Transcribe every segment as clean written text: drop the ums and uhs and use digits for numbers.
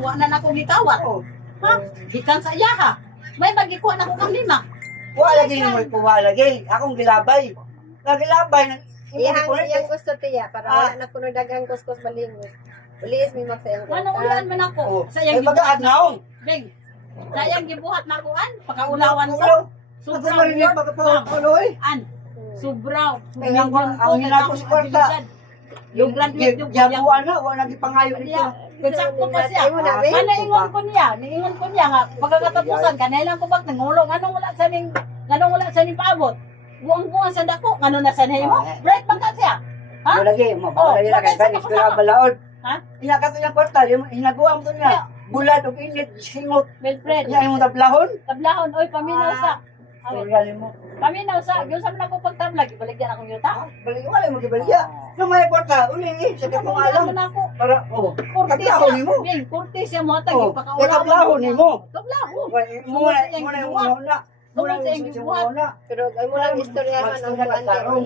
wa na nako gitawat. Ha? Gikan sa iya ha. May magikuha na ko kang lima. Wala lagi mo kuha lagi. Akong gilabay. Lagi-labay. Iyang gusto tiya para wala na kuno daghang kuskus balingos. Uliis mi magsayang. Ano ulan man ako? Sa iyang Pag-aad naong. Bing. Sa iyang gibuhat na kuan, pagkaulawan ko. Sobrang marinig pagkapuloy. An. Sobrang. Ang hinako sa kwarta. Yung graduate yung Jabuan na, wala nagipangayo dito. Sakto pa siya. Naingon ko niya nga pagkakatapusan kanailan ko bang nangulong anong wala sa ning paabot. Buang-buang sa dako, ngano na sa mo? Break man ka siya. Ha? Wala lagi, mabawala yun na kay Banis, pero balaod. Ha? Hinakato niya kwarta, hinaguam to niya. Bulad o init, singot. Wilfred. Niya yung tablahon. Tablahon, oy paminaw sa. Turyalin mo. Paminaw sa, yung sa ko pagtablag, ibaligyan akong yuta. Balik, wala mo kibalya. Yung may kwarta, uli, sa katong alam. Para, tablahon ni mo. Bing, kurtis mo tag Oh, ipakaulawan. tablahon ni mo. Tablahon. Muna yung una. Muna yung una. Pero ay mo lang istorya man ang buwan Tarong.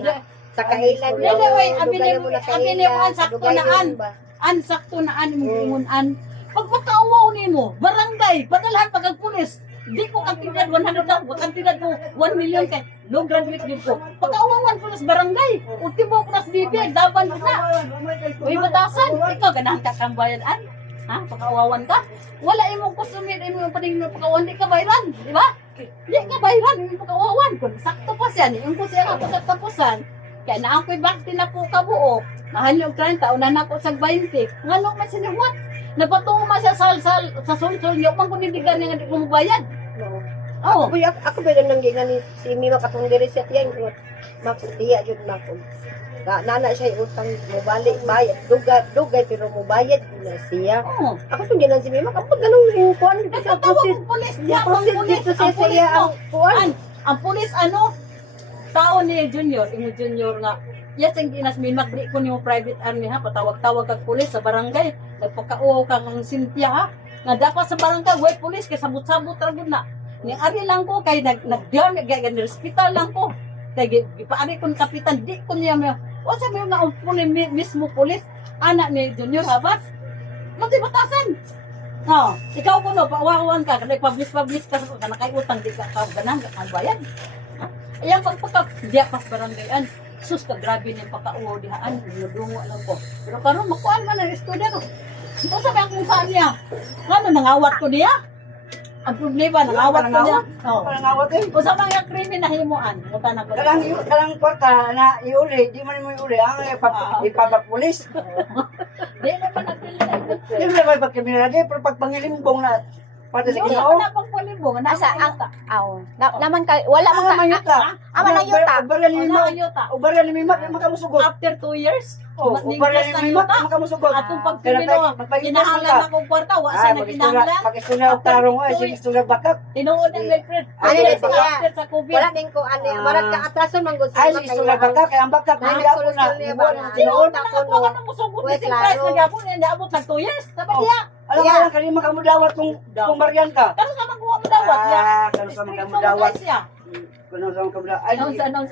sa kailan. Dili, oy, abili mo ang sakto naan. An sakto naan mo ingunan. Pagpakauwaw nimo, barangay, padalhan pagagpulis. Di ko kantidad 100 daw, kantidad ko 1 million kay low graduate din ko. Pagkauwawan ko sa barangay, ultimo ko nas bibig, daban ko na. Uy, batasan, ikaw ganahan ka kang bayan an? Ha? Pagkauwawan ka? Wala imong kusumit, imong paningin pagkawawan, di ka bayran, di ba? Di ka bayran, imong pagkawawan. Kung sakto pa siya, yung ko siya nga pagkatapusan. Kaya na ako'y bakti na po kabuo. Mahal yung 30, una na ako sa 20. Ngano man siniwat? Napatungo man siya sa sulsol niyo, man kung hindi ganyan nga di ko mabayad. Oo. Ako ba lang nanggingan ni si Mima katong diri siya tiyan ko. Mapsiya jud na ko. Nana siya utang mo balik bayad. Dugay pero mo bayad na siya. Oo. Ako tong ginan si Mima kapag ganung kuan ko sa Nagtatawag ang pulis. Diya, ang pulis. dito Ang siya pulis siya mo. ang kuan. Ang pulis, tao ni Junior, yung Junior nga, yes, ang ginas may magdi ko niyo private army ha, patawag-tawag kag pulis sa barangay, nagpakauaw kang ang Cynthia ha, nga dapat sa barangay, way pulis, kay sabot-sabot ragod na. Ni ari lang ko, kay nag-diyan, hospital lang ko, kay gipaari kong kapitan, di ko niya may, o sabi nga, ang pulis, mismo pulis, anak ni Junior Habas, magtibatasan. No, ikaw ko no, paawawan ka, kada publish ka, kana kay utang, di ka ganang, ang bayan. Ayan, pagpaka, diya pas barangayan. Sus, grabe niya pagkauwaw dihaan. Dungo lang ko. Pero karon makuhaan man ang estudya ko. Ito sabi ang kung saan niya. Ano, nangawat ko niya? Ang problema, nangawat ko niya. Nangawat eh. Kung saan mga krimen na himuan. Muta na ko. Kalang kwarta na iuli, di man mo iuli. Ang ipapapulis. Di naman natin. Di mo naman pagkimilalagay, pero pag pangilimbong na, pati sa Yung kinao. wala pang palibong. Asa ang naman ka wala man ka. Mayuta. Man yuta. Ubarya ni Mima. Wala ang yuta. Ubarya ni Mima, makamusugot. After 2 years, Ubarya ni Mima, makamusugot. atong pagkrimino, kinahanglan na kong kwarta, wa sa naginahanglan. Pag-istorya og tarong ay, sige istorya bakak. Tinuod ang Wilfred. Ano na siya? After sa COVID. Wala din ko ani, marag ka atrason man gud Ay, sige istorya bakak, kaya ang bakak, Nay, hindi ako na. nagsolusyon niya ba? Tinuod. Tinuod na ako nga musugot ni Wait, Price klaro. nagyapon niya naabot ng 2 years. Dapat niya. Alam mo lang, kanina makamudawat kung baryan ka. Kano sa magkuha mo dawat niya? Kano sa makamudawat. Kano sa makamudawat. Ay, Announce.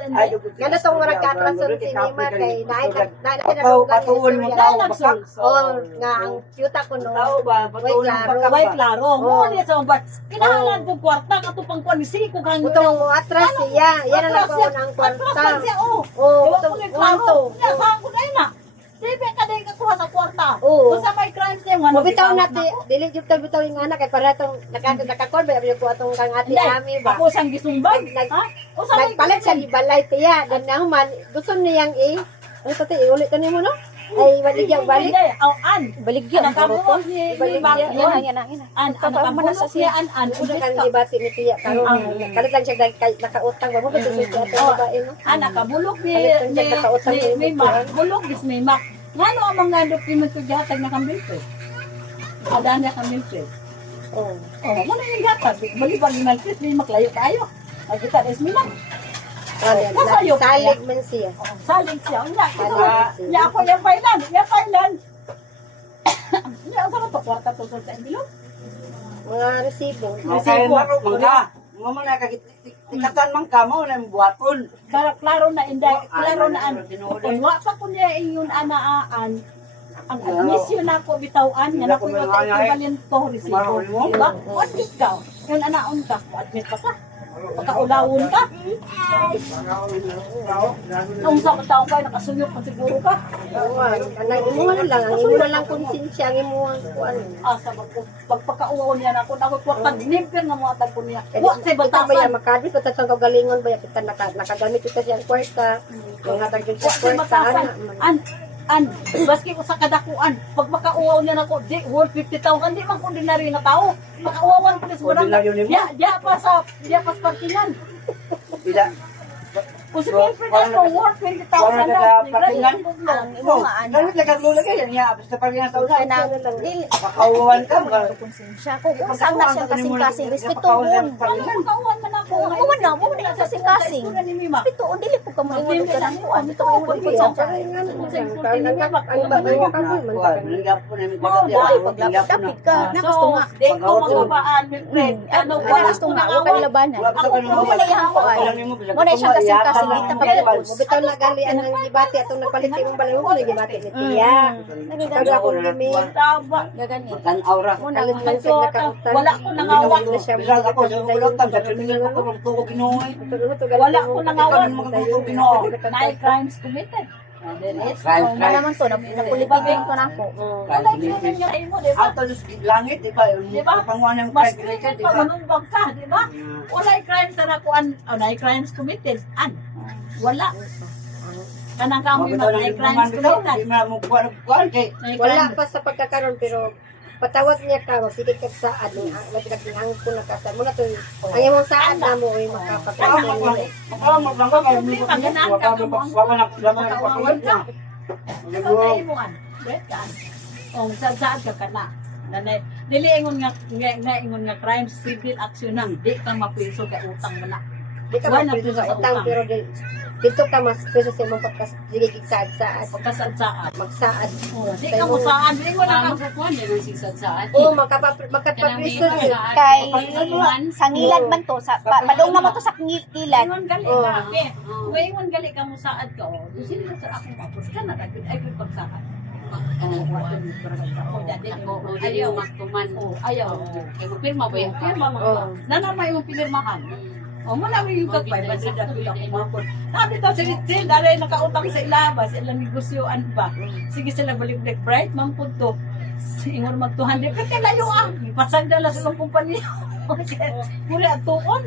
Ngano tong marag ka atrason si Nima kay naay Patuon mo tao, bakak. nga ang yuta ko no. Tao ba? Patuon mo bakak Way ba? klaro. Mo niya sa bar. Kinahanglan ko kwarta katupang kuan ni Siko kang Utong mo atras siya, yan ang ako ng kwarta. Atras siya oh. Oh, Utong utong klaro. Niya sa ko dai na. Dili ka dai ka kuha sa kwarta. Oo. Kung sa may crimes niya ngano. Mabitaw natin, dili jud ta bitaw yung anak kay para tong nakakon ba ko atong kang ati ami ba. Ako sang gisumbag. Ha? O sa may Nagpalit sa balay tiya, dan nahuman gusto niyang ano tati iulit to nimo no? Ay baligyan balik. Aw an. Baligyan ang Nakabuo buruton. ni Baligyan. Yan. An Papaman na sa siya. an Una kan debate ni tiya karon kalit lang siya kay nakautang ba mo ba sa ato babae no? nakabulok ni Palit lang siya nakautang ni Mac. Bulok is may Mac. Ngano ang mga dokumento ko gihatag na kambinte? Ada na kambinte. Oh. Oh, mo na yung gatag. Bali pag imaltis, may maklayo kayo. Ay kita is mi Mac. Kasayo. Salig man siya. Saling siya. Nya, Salig. nya ako yung pailan. Nya sa to kwarta to sa envelope. Mga resibo. Okay, maro, mangga. Mo na tikatan man ka mo na buhaton. Klaro na inday, klaro na an. Tinuod. Kung wa pa kunya ingon anaan, ang admission na ako bitawan, nga na ko yung equivalent to resibo. Diba? Admit ka. Yun, anaon ka. Admit ka ka. Pagkaulawon ka. Nung sa taong ka, nakasuyok pa siguro ka. Ang imo na lang, ang imo na lang konsensya, ang imo ang kuan. Sa pagpagkauwaw niya na ako, nakukwakad, never nga mga tagpo niya. Wa sa Kita ba yan, batasan. makadis, patatang kagalingon ba yan, kita nakagamit kita siyang kwarta, mga tagin Wa sa sa kwarta, batasan. Baski ko sa kadakuan, pag makauwaw niya na ako, di, worth 50,000, di man ordinary na tao. Makauwawan ko sa barang. Ordinaryo ni mo? Diya pa sa parkingan. Ila. Kung si Wilfred ako, worth 20,000 Wala na. ka parkingan? Ang imo nga ana. Gamit lang kang lulagay. Yan niya. Basta pag yan sa ulan. Kanang dili Makawawan ka. konsensya ko kung saan na siya kasing-kasing respetuhon. Makauwawan man ako. Mo na mo na kasing-kasing. Respetuhon dili ko ka mo ingon ka nang kuan dito ko konsensya. Ay, paglapit ka. Nagusto nga. Di ko magpapaan, Wilfred. Ano Ano gusto nga wa kay labanan. Mo na yang kuan. Mo na siya kasing-kasing dito pag Bitaw na galian ng gibati atong nagpalit sa imong balay mo na gibati ni Tia. Taga ako limi. Taba. gagani. Tan-aura. Mo na Wala ko nangawak. Bilang ako sa ulatan. Sa tingin ko kung tuko kinuhay. Wala ko nangawak. May crimes committed. Crime. Ano naman to napulitigin ko na ako. Wala ko naman yung imo, di ba? Ato sa langit, di ba? Di ba? Panguhan ng Mas crime criminal di pa, ba? manumbag ka, di ba? Wala yung crimes na nakuan, wala yung crimes committed. Wala. Kanang kami Mabitaw mag ng may crimes ibuman bitaw. committed. Di man mo kuhan kay. May Wala crimes- pa sa pagkakaroon pero patawag niya ka, sige ka saad ng nagpinaghang ko na kasal. Muna to, ang imong saad na mo ay makapatawag mo. Problema, ganahan ka ka mo ang makawawan ka. Sa naimuan, bet ka. O, sad ka ka na. Nanay, dili ingon nga ingon nga crime civil action nang di ka mapriso kay utang mo na. Di ka Wala mapriso na sa sa utang utang. pero dito ka mas priso sa imong pagkasigigig saad-saad. Pagkasadsaan. Magsaad. Di ka mo saan, di mo na ka. Oo, magkapapriso siya. Kay sa ngilad man to sa padong naman to sa ngilad. Ingon gali Oo. ka. Kung ingon gali ka mo saad ka, o, sino sa akong mapos ka na, ay kung pagsaad. Ayaw. Ayaw. Pirma mo ka. Nanamay mo pinirmahan. O, muna mo yung kagpay, ba siya dati lang kumapon. Sabi to, sige, dahil nakautang sa ilabas, ilang negosyoan ba? Sige sila balik bright, mampun to. Ingon mag-200, kasi layo ipasag dala sa lang kumpanya. Muli at tuon.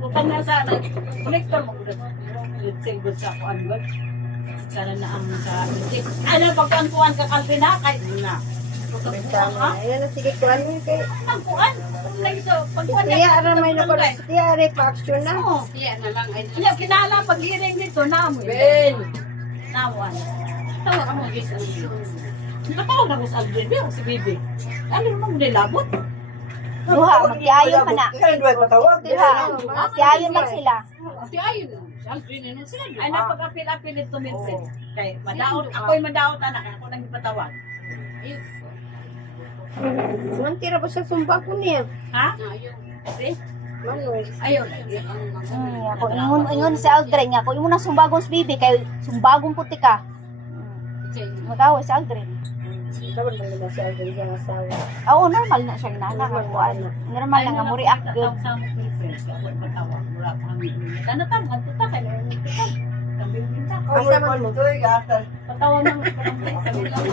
Utang na sana. Collector mo. Single sa ako, ano ba? Sana na ang sa atin. Ano, pagkangkuhan ka kalpi na, kahit na. Ayan na, sige ko ano kay Pagkuhan. Pagkuhan Tiya aramay na pala. Tiya aray pa-action na. Oo. Iya, kinala pag-iring dito, namoy. Ben! Nawan. Tawag ako mag-isa. Nakatawag na ko sa Aldrin, pero si Bibi. Ano naman nilabot? Duha magtiayon man na. Kaya duhay patawag. Duha. Magtiayon lang sila. Ay, napag-apil-apil ito minsan. Kay, madaot. Ako'y madaot, anak. Ako nang ipatawag. Mantira ba sa sumba ko niya? Ha? Kasi? Manoy. Ayun. Ako ingon si Aldrin ako imo nang sumbagong sa bibi kay sumbagong puti ka. Magawa si Aldrin. Dapat ba nila siya ang isang asawa? Oo, normal na siya nana kuan. Normal na nga mo react good. Sa mo friends, ako patawag. Mura pa kami. Tanatang, ang tuta kay na yung tuta. Kambing binta. Asa man mo? Patawag ng kami lang.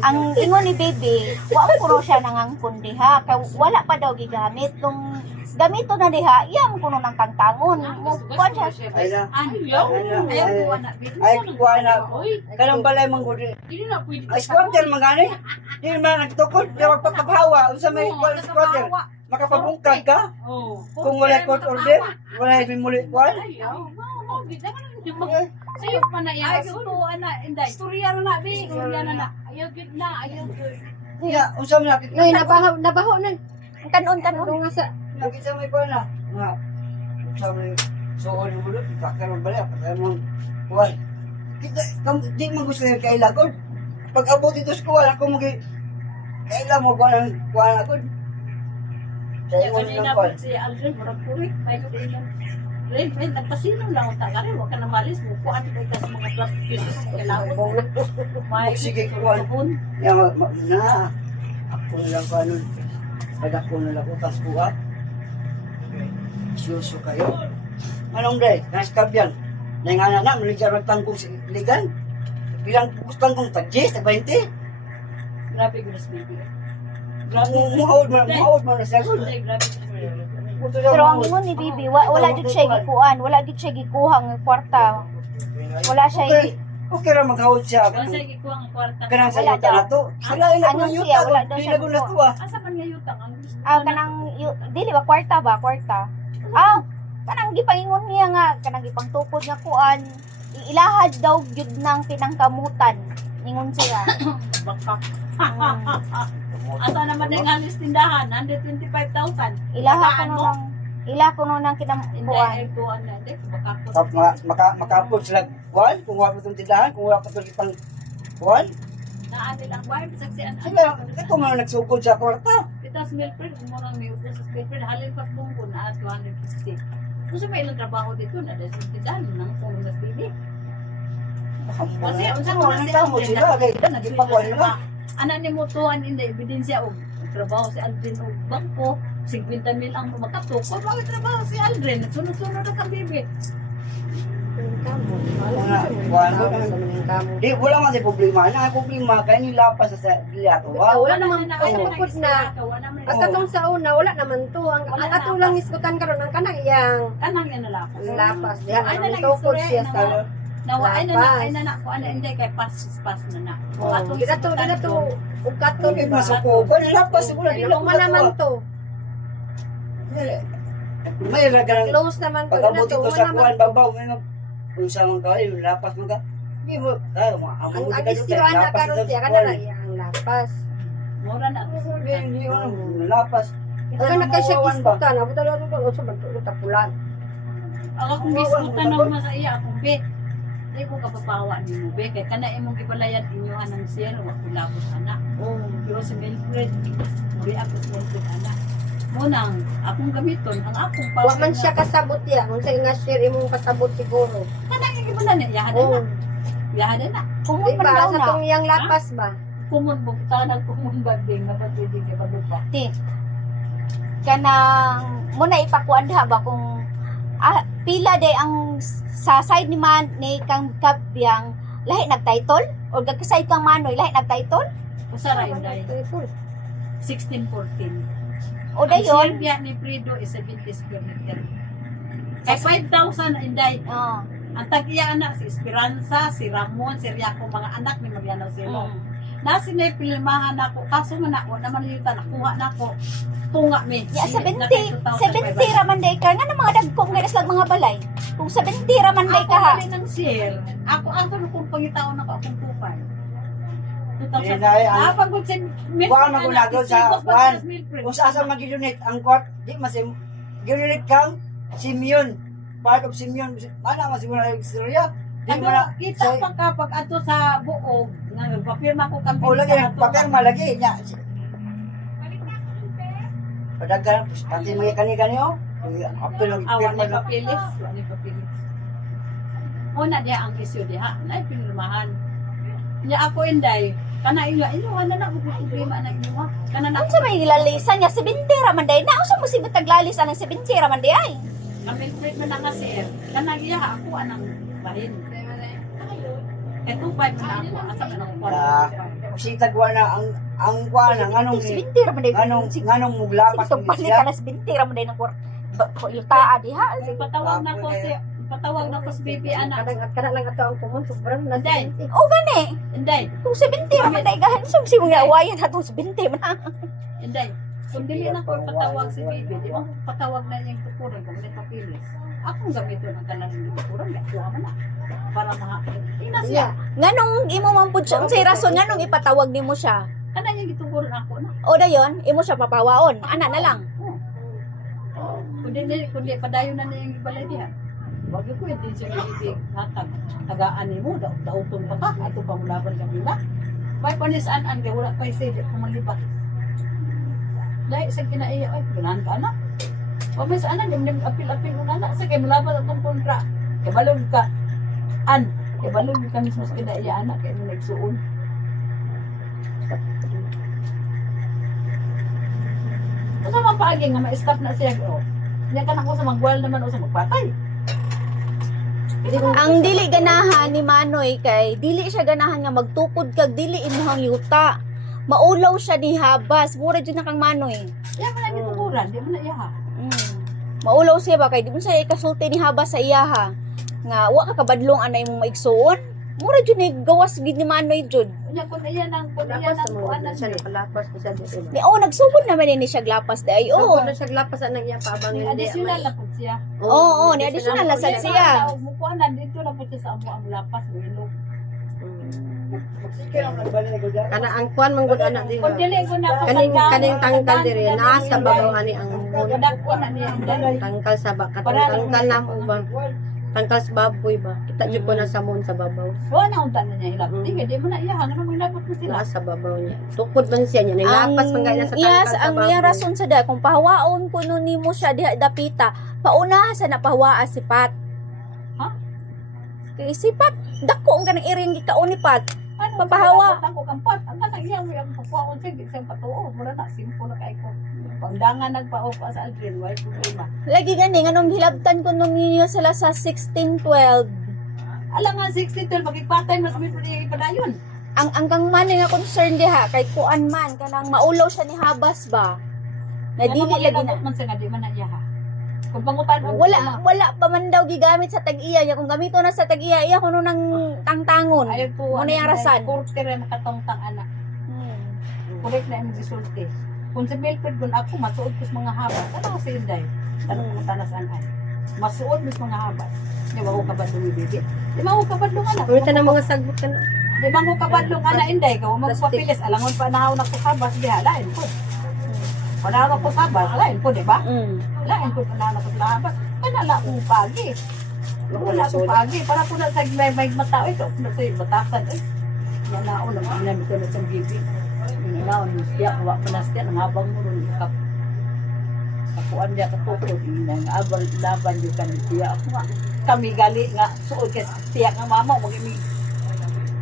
Ang ingon ni baby, wa ko siya nangangkon diha kay wala pa daw gigamit tong gamito na diha, iya mo kuno ng tangtangon. Mo kuan siya. Ayaw. Ayaw ko na. Ay, kuha na. Kanang balay manggudi. Ay, squatter mangani. Hindi man nagtukod. Hindi magpapaghawa. Unsa may kuha squatter. Makapabungkag ka. Kung wala court order, wala yung muli kuha. Sayo pa na yan. Ayaw to, ana. Istorya na na, be. Istorya na na. Ayaw gid na. Ayaw gid. Iya, unsa man nakita. Nay, nabaho na. Kanon Ano nga sa Nakita may kuha na. Nga. Unsa may suon yung mulo. Kakaroon balay. Patay mo kuha. Di mo gusto yung kailagod. Pag abot dito sa kuha, ako mo kailan mo kuha na agod. Sa Kaya ingon kanina ng po kuha. si Aldrin, murag kurik. Ayaw ko ilan. Friend, nagpasino lang ang tagarin, huwag ka na malis mo. Kuan ka sa mga practices kailangan. May Sige, kuan. kuan. Ya, na. Ako na lang pa nun. Pag ako na lang utas ko ah. Siyoso kayo. Anong day? Naskab yan. Naingana na, maligyan magtangkong si Ligan. Bilang gustang kong tagis, na 20. Grabe Grace baby. Muhaod man na siya. Grabe Grace baby. Pero ang ingon ni Bibi, wala jud siya gikuan, wala jud siya gikuha ng kwarta. Wala siya Okay ra maghawod siya. Wala siya gikuha ang kwarta. Kanang sa Wala yuta daw. na to. Wala ina Ano ko siya, yuta. wala daw Di siya na ko na gusto. to ah. Asa man nga yutang ang kanang dili ba kwarta ba, kwarta. Kanang gipangingon niya nga, kanang gipangtukod nga kuan, ilahad daw jud nang pinangkamutan. Ingon siya. baka. Asa naman yung halis tindahan? 125,000. Ilaha ko no nang Hindi, kinamkuan. ay kuhan na. Hindi, baka po. Makapod sila kuan, kung wala pa itong tindahan, kung wala pa itong ipang kuan. Naanil ang bahay, saksiyan. Sila, ito mga nagsugod sa kwarta. Itas milfred, umurang may ubos sa milfred, halin pas bungko na 250. Kung sa may ilang trabaho dito, na dahil sa tindahan, nang kung mas bili. Kasi, unsa ko na si Mo Aldrin, sila, kay nagpakuan ipakuan nila. anak ni Mutuan, hindi, ebidensya o trabaho si Aldrin o bangko, 50,000 ang makatukod. Bakit trabaho si Aldrin? Sunod-sunod na kang bibi. Di, wala man si problema. Na problema, kaya nilapas sa dili ato. Wala naman na tukod na. At katong sa una, wala naman to. Ang ato lang iskutan karon ang kanang iyang Kanang yan nalapas. ang lapas. Diha Ay, ang nalang tukod istorya, siya sa Nawa, ay lapas. na ko ano hindi kay pas na na. Oh, dito ug kato Hindi masuko. Kaya nilapas, wala Ay, nila luma naman to. May ragang Close naman to. pag-abot Dito, ito wala sa naman kuan, to. babaw, kung sa mga kawal, lapas mo ka. Hindi mo, Ang isyo ana karon siya kana lang ang lapas. Mura na. Hindi mo, lapas. Ito na kay siya iskutan, abo talo to sa bantu tapulan. Ako kung biskutan ng sa iya akong be. Di ko kapapawa ni mo be kay kana imong gibalayan inyo anang zero wa ko labot ana. Pero si Wilfred, di ako si Wilfred ana. Munang akong gamiton ang akong Wa man siya kasabot ya, unsa nga share imong kasabot siguro. Kanang gibulan niya yahan Oh, na. Yahan na. Kumon di man ba daw sa na. tong iyang lapas ba? Kumun mo tanag kumun bagding na pati di ka pa. Ti. Kanang muna ipakuan ha ba kung pila day ang sa side ni man ni kang kabyang lahi nag-title o gagkaside kang manoy lahi nag-title Usara inday 1614. o dayon Ang siya ni Frido is 70 square meter. Kay 5,000 inday. Ang tag-iya anak si Esperanza, si Ramon, si Riaco, mga anak ni Mariano Silo. Nasi na pilmahan ako, kaso man ako, naman yung nakuha na ako. Tunga mi. ya 70 raman day ka nga ng mga dagkong nga sa mga balay kung 70 raman day ka ha Ako ng share. Ako kung pangitaon ako akong kupay. Yan ay, ang- Pagod si Kuha magunagod sa kuhan. Kung sa asa mag-unit, ang court, di masim, unit kang Simeon. Part of Simeon. Ano mas siguro na istorya? Di mo na, Kita pa kapag ato sa buog, nga papirma ko kami. o lagi, pakar malagi niya. Padagan, pati mga kani-kani o. Apil ang Awan pirma ni na. papilis. Awan ni papilis. Una diha ang isyu diha. Na pinirmahan. Nya ako inday. Kana inyo na na ko problema na inyo. Kana na unsa may ilalisan niya 70 raman day na unsa mo sibot taglalis anang 70 raman day ay kami trade man na sir. Kana iya ako anang bahin. Eto pa na ako asa ka nang Ah, kasi tagwa na ang kuha na, anong 70 raman day anong muglapas sige palit ka na 70 raman day ng yutaa diha patawag na ko si patawag na ko si baby anak. Kadang lang ato ang kumun sobrang na Inday. o gani Inday. kung 70 raman day gahan sum si mga awayan atong 70 man Inday. Kung dili na ko patawag si baby, di ba patawag na niyang tukuran kung may papilis. Akong gamiton ang kanang tukuran, gakuha man na. Para ina siya. nganong imo man pud siya unsay rason nganong ipatawag nimo siya Kana niyang gitukuran ako na. o dayon imo siya papawaon ana na lang Kundi padayon na niyang ibalay diha. Wag ko din siya ibig hatag. Tagaan nimo daotong pa ka ato pa mulaban kami na. May panisaan ang wala pa sige kumalibat. Dahil sa kinaiya ay pinan ka na. O may sa anak, dim apil-apil mo na sa kay mulaban atong kontra. Kay balog ka. Kay balog ka mismo sa kinaiya anak kay nagsuon. Asa man paagi nga ma-stop na siya o. Nya ka na ko sa magwal naman o sa magpatay. Ang dili ganahan ni Manoy kay dili siya ganahan nga magtukod kag dili imuhang yuta. Maulaw siya ni habas, mura jud na kang Manoy. Iya man lagi tukuran, di man na iya ha. Maulaw siya ba kay di mo siya ikasulti ni habas sa iya ha. Nga wa ka kabadlong anay mong maigsuon. Mura jud ni gawas gid ni Manoy jud. Nya kun iya nang Lapas sa mga kuanan siya, nakalapas ko siya dito. Ni nagsugod naman ni siya glapas di ay Oo. oo. Na siya lapas ang iya paabang Ni additional na pud siya. Oo, ni additional na sad siya. Mukuanan dito na pud siya sa amo ang lapas mo ilog. Sige ang nagbalik ko dyan. Kana ang kuan man gud anak diha. Kun dili ko na Kaning tangkal diri naa sa babaw ani ang Kadak ko na niya. tangkal sa tangkal na mo ba? Tangkal sa baboy ba? Kita jud ko na sa mon sa babaw. Wa na unta na niya hilap. Di mo na iya hangano mo hilapot mo sila. Naa sa babaw niya. Tukod man siya niya. Nilapas man gaya sa tangkal yes, sa ang baboy. iyang rason sa da kung pahawaon kuno nimo siya diha dapita, pauna sa napahawaa si Pat. Ha? Kay si Pat dako ang kanang iring gikaon ni Pat. Ano Papahawa. Ako kampat. Ang kanang iya mo yung papaon sa gisang patuo. Mura na simple na kay ko. Pangdangan nagpa-opa sa Aldrin, why problema. Lagi gani nganong hilabtan ko nung ninyo sila sa 1612. Alam nga 62 magipatay mas may padayon. Ang kang man nga concern diha kay kuan man kanang maulaw siya ni habas ba. Na dili lagi na. man sa nga di man na iya ha. Kung pangutan Wala pa man daw gigamit sa tag-iya ya kung gamito na sa tag-iya iya kuno nang tangtangon. ayaw po. Muna yung arasan. Kurte rin makatongtang anak. Correct na yung resulte. Kung sa Belfred kung ako masuod ko sa mga habas, ano ko sa Inday? Tanong ko tanasaan ay. Masuod mo sa mga habas. Di ba ko kabadlong ibibig? Di ba ko kabadlong anak? Purita na mga sagbot ka na. Di ba ko kabadlong anak Inday? Kung magpapilis, alangon pa nahaw na ko habas, di halain po. Kung nahaw ko habas, halain po, di ba? Halain po, nahaw na ko sa habas. Kanala kong pagi. Wala akong pagi. Para po na sa may matao ito. Kung sa batasan, eh. Nanaon ang ginamit ko na sa bibig. Nanaon mo siya, kuha pa na siya, nangabang mo rin kap. Kapuan niya katukod, ang abal laban yung kami siya. Ako nga, kami gali nga, suod kasi siya nga mama, mag-imig.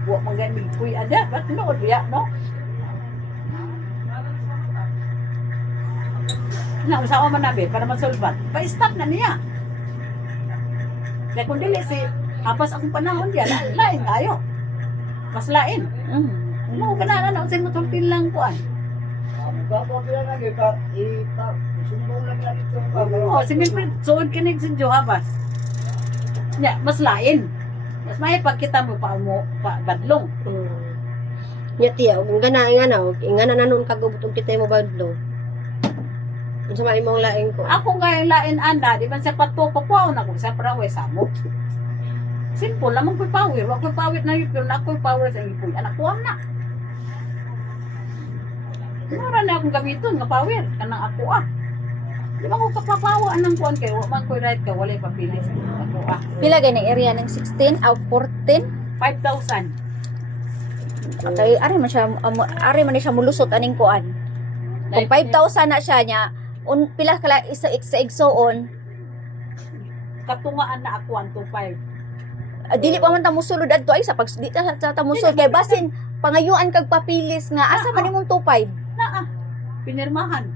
Huwag mag-imig kuy ada, ba't nood niya, no? Na, usawa man nabi, para masulbat. Pa-stop na niya. Kaya kung dili si, hapas akong panahon diya, lain tayo. Mas lain. Mo kana na usin mo tumpil lang kuan. Magpapapila na kayo, isumbong lang lang ito. Oh, si Milfred suod kinig si Johabas. Nya, mas lain. Mas may pagkita mo pa badlong. Nya tiya, ingana na noon kagubutong kita mo badlo. Unsa may imong laing ko? Ako nga yung lain anda, di ba sa pato papaw na kung sa prawe samo. Simple lamang ko'y power. Wag ko'y power na yun, pero ako'y power sa ipoy. Anak ko na. Mura na akong gamiton nga power. Kanang ako Di ba ko kapapawa anang kuan kayo? Wag man ko'y right ka, walay papilis. Ako Pila gani area ng 16 out 14? 5,000. Okay, ari man siya mulusot aning kuan. Kung 5,000 na siya nya, pila kala isa igsoon, Katungaan na ako 125. dili pa man ta musulod adto ay sa pag di ta ta musulod kay basin pangayuan kag papilis nga asa man imong 25 Na pinirmahan.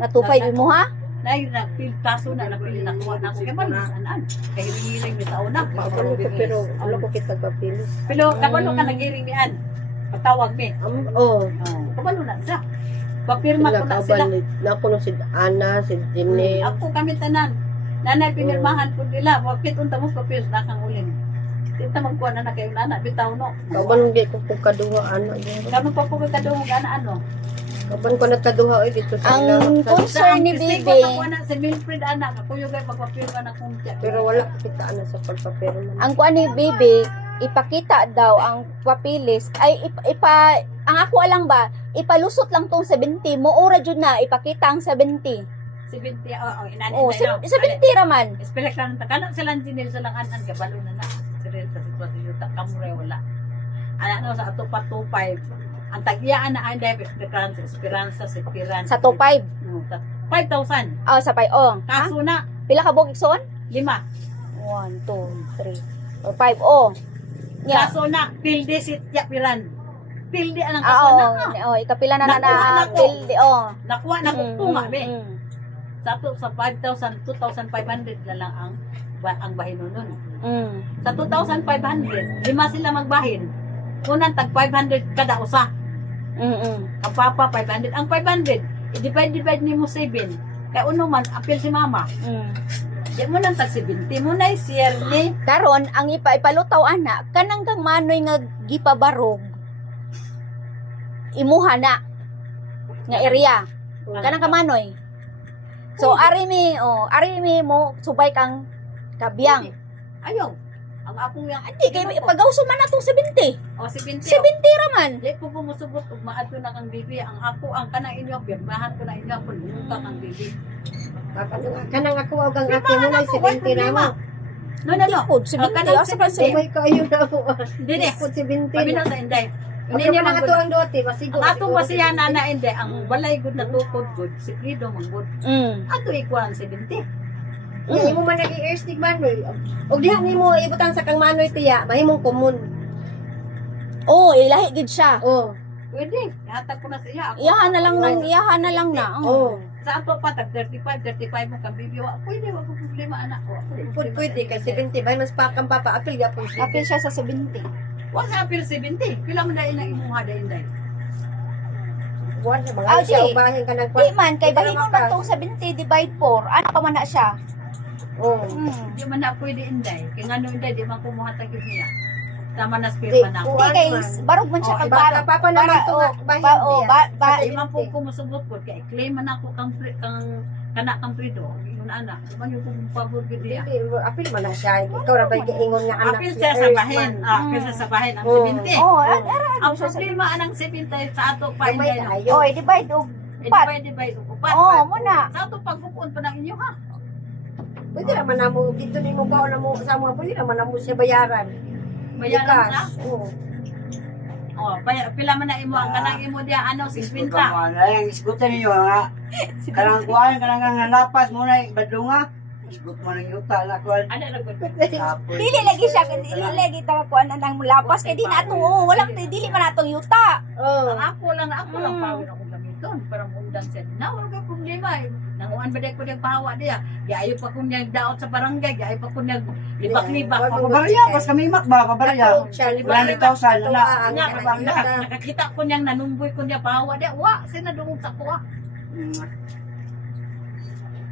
nga 25 mo ha? Na yun na, kaso na napili na kuha na ako. Kaya man, saan? Kaya hiling ni sa una. Pero wala ko kita papili. Pero kabalo ka nag-iring ni Ann. Patawag mi. Oh, Kabalo na siya. Papirma ko na sila. na kuno si Ana, si Jenny. Ako kami tanan. Nanay pinirmahan po nila. Bakit unta mo papir na kang uling. Tinta magkuha na kayo nana. Bitaw no. Kaban di ko kaduha Ana. Kano pa po kadung ano. Kaban ko nagkaduha dito sa Ang concern ni Bibi, Si Milfred anak. Kuyo kay pagpapirma na kung tiya. pero wala kita Ana sa pagpapirma. ang kuan ni Bibi, ipakita daw ang papilis ay ang ako alang ba, ipalusot lang tong 70, moora jud na ipakita ang 70. 70, inani Oh, 70 raman. Espelek lang takana sila engineer sa lang anan kabalo na na. Sirel sa sitwasyon yuta kamure wala. Ano sa ato pa 25. Ang tagyaan na ang esperanza Sa top 5. No, sa 5,000. Oh, sapay. Oh. Ha? Kaso na, Pila ka buok igsoon? 5. 1, 2, 3, or 5. Oh. Yeah. Kaso na, pilde si Tiapiran. Pilde anang Ah, kaso oo. na. Oh, ikapila na Nakuha na ko. pildi. Oh. Nakuha na ko po nga, be. Mm. Sa 5,000, 2,500 na lang ang bahin nun. Mm. Sa 2,500, 5 sila magbahin. Unang tag 500 kada usa. Mm. Ang papa 500. Ang 500, i-divide ni mo 7. Kaya uno man, apil si mama. Mm. Di mo nang tag 70 mo na share ni. Karon ang ipalutaw ana kanang kang manoy nga gipabarog imuha na nga area kanang ka manoy. So ari mi mo subay kang kabiyang. Ayaw. Ang akong yang Adi kay pagawso man natong 70. o 70. 70 ra man. Di ko pumusubot ug maadto na kang bibi. Ang ako ang kanang inyo pirmahan ko na inyo kun ka kang bibi. Kanang ako og ang ate mo na 70 na mo. No. Tipod 70 kanang asa pa Oh my kayo na mo. Dili. Tipod 70. Pabinaw sa Inday. Hindi Hindi niya man ato man ang dote, masigo. ang ato wasiya na Inday ang balay gud na tukod gud si Frido manggod. Ato ikuan 70. Imo man nag airstig manoy. Og diha nimo ibutang sa kang manoy tiya, mahimong common. Oh, ilahi gid siya. Oh. Pwede. Hatag ko na sa iya. Ako- Iyahan na lang na. Oh. Sa ato pa tag 35 mo kang bibi. Pwede wag ko problema anak ko. Pwede kay 70 bay mas pakang papa apil ya po. Apil siya sa 70. Wa sa apil 70. Pila man dai na imuha dai Inday. Buwan sa mga Ah, siya di. ubahin ka nang Di man kay bahinon man tong 70 divide 4. Ano pa man na siya? Oh. Di man na pwede Inday. Kaya nga no Inday di man kumuha tag niya. Tama na Di, spare man ako. Di kay barog man siya Oh, kag Baka barog. papa naman to bahin diya. Di man po kumusubot po. Kaya claim man ako kang kana kang Frido. Yun ana. Di man yung kung pabor gid niya. Hindi, apil man na siya. Ikaw ra bay giingon nga anak Apil si siya sa Earth bahin. man. Apil siya sa bahin ang Oh. 70. Oh, Ang ano siya sa problema anang 70 sa ato pa Gamay Inday. kayo. Oh, divide og Pat. Divide upat. Oh, muna. Sa ato pagpupun pa ng inyo ha. Pwede naman na mo dito ni mo ba na mo sa mga pwede naman na mo siya bayaran. Bayaran sa. Oh. Oh, pila man na imo ang kanang imo dia ano 50. Ang isgutan niyo nga. Karang kuan karang nga lapas mo na badunga. Isgut mo ng yuta na kuan. Ano ra gud? Dili lagi siya, dili lagi ta kuan nang mulapas kay di na ato. Oh, wala man dili man atong yuta. Oh. Ako lang pawin ako gamiton para mundan sa na wala ka problema. Nanguan ba day ko niyang pahawa diya. Giayo pa ko niyang daot sa barangay, giayo pa ko niyang libak-libak. Pabarya, pas kami makba, pabarya. Ako, siya, 100,000 na. ang Nga, kanang nakakita ko niyang nanumboy ko niya pahawa diya. Wa, sinadungog sa kuha.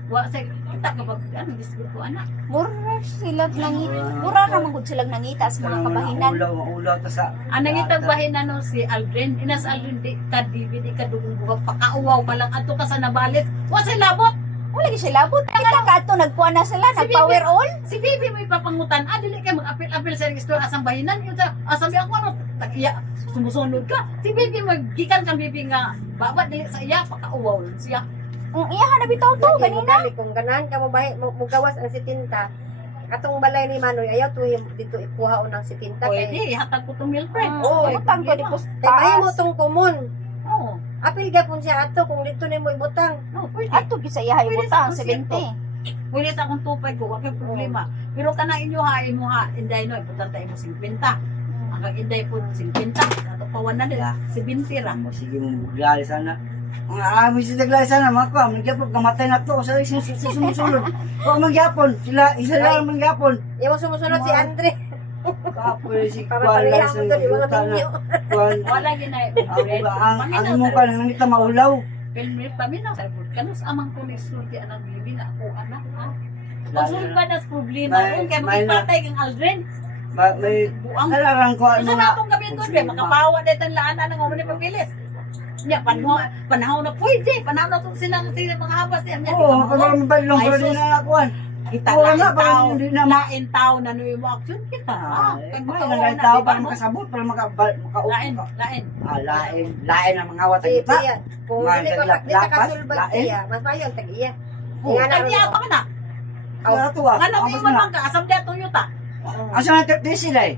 Wa, sa kita kapag ano, disco ko anak. Mura sila nangita. Mura ra man gud sila nangita sa mga kabahinan. Ulaw ta sa. Ang nangitagbahin na no si Aldrin, inas Aldrin di ka DVD ka dugong buwag pakauwaw pa lang ato ka sa nabalit. Wa sa labot. Wala gyud sila labot. Kita ka ato nagkuan na sila, Si nag-power all. Si Bibi mo ipapangutan, dili kay mag-apil-apil sa istorya asang bahinan. Yun sa, sabi ako ano, tagiya, sumusunod ka. Si Bibi mo, gikan kang Bibi nga, baba dili sa iya, pakauwaw lang siya. Ang iyahan na bitaw to ganina. Kung ganahan ka mo bahin mo gawas ang 70. Atong balay ni Manoy ayaw to dito ikuha unang 70 kay. Pwede, ihatag ko itong meal friend. Oo, Utang ko di po Kay bahin mo taas. tong common. Oo, Apil gapon siya ato kung dito nimo ibutang. no, pwede. Ato gid sa iyahay Pwede butang sa 70. Pwede sa akong tupay ko, wag kay problema. Pero ka na inyo ha, inday no, iputan tayo mo 50. Ang kag inday po 50. Ato pa 100, 70 ra. Sige mo buglali sana. Ang amin si taglay sana mga ko, magyapon kamatay na to sa sumusulod. Kung magyapon, sila isa lang magyapon. Imo sumusunod si Andre Kapoy si para kuan lang pareha sa mo to di mga yuta na. minyo. Kuan. Wala ginay. Ang imo ka nang kita maulaw. Pilmit paminaw sa food. Kanus amang ko ni sulti anak bibi na ako anak ha. Pasul pa das problema kung kay magpatay kang Aldrin. May Buang. alarang ko Isa na akong gabi ko be makapawa daytan laan nang mo ni papilis. Nya panahon na pwede, panahon na to silang mga habas niya. Oo, pag mabalong ko din na kuan. Kita Oo lain nga, tao, parang hindi na lain tao na nuwi mo action kita. May Kay nagay tao para makasabot, para makaupo. lain. Lain ang mga watang Si kita. Tia, kung Mga dili ka lapas, dili ka sulbad lain. Tia, mas mayon tag iya. Oo. Nga na Kanya ro. pa na. Ang tuwa. Nga nang iman man ka asam dia Toyota. Asa na teptisi dai?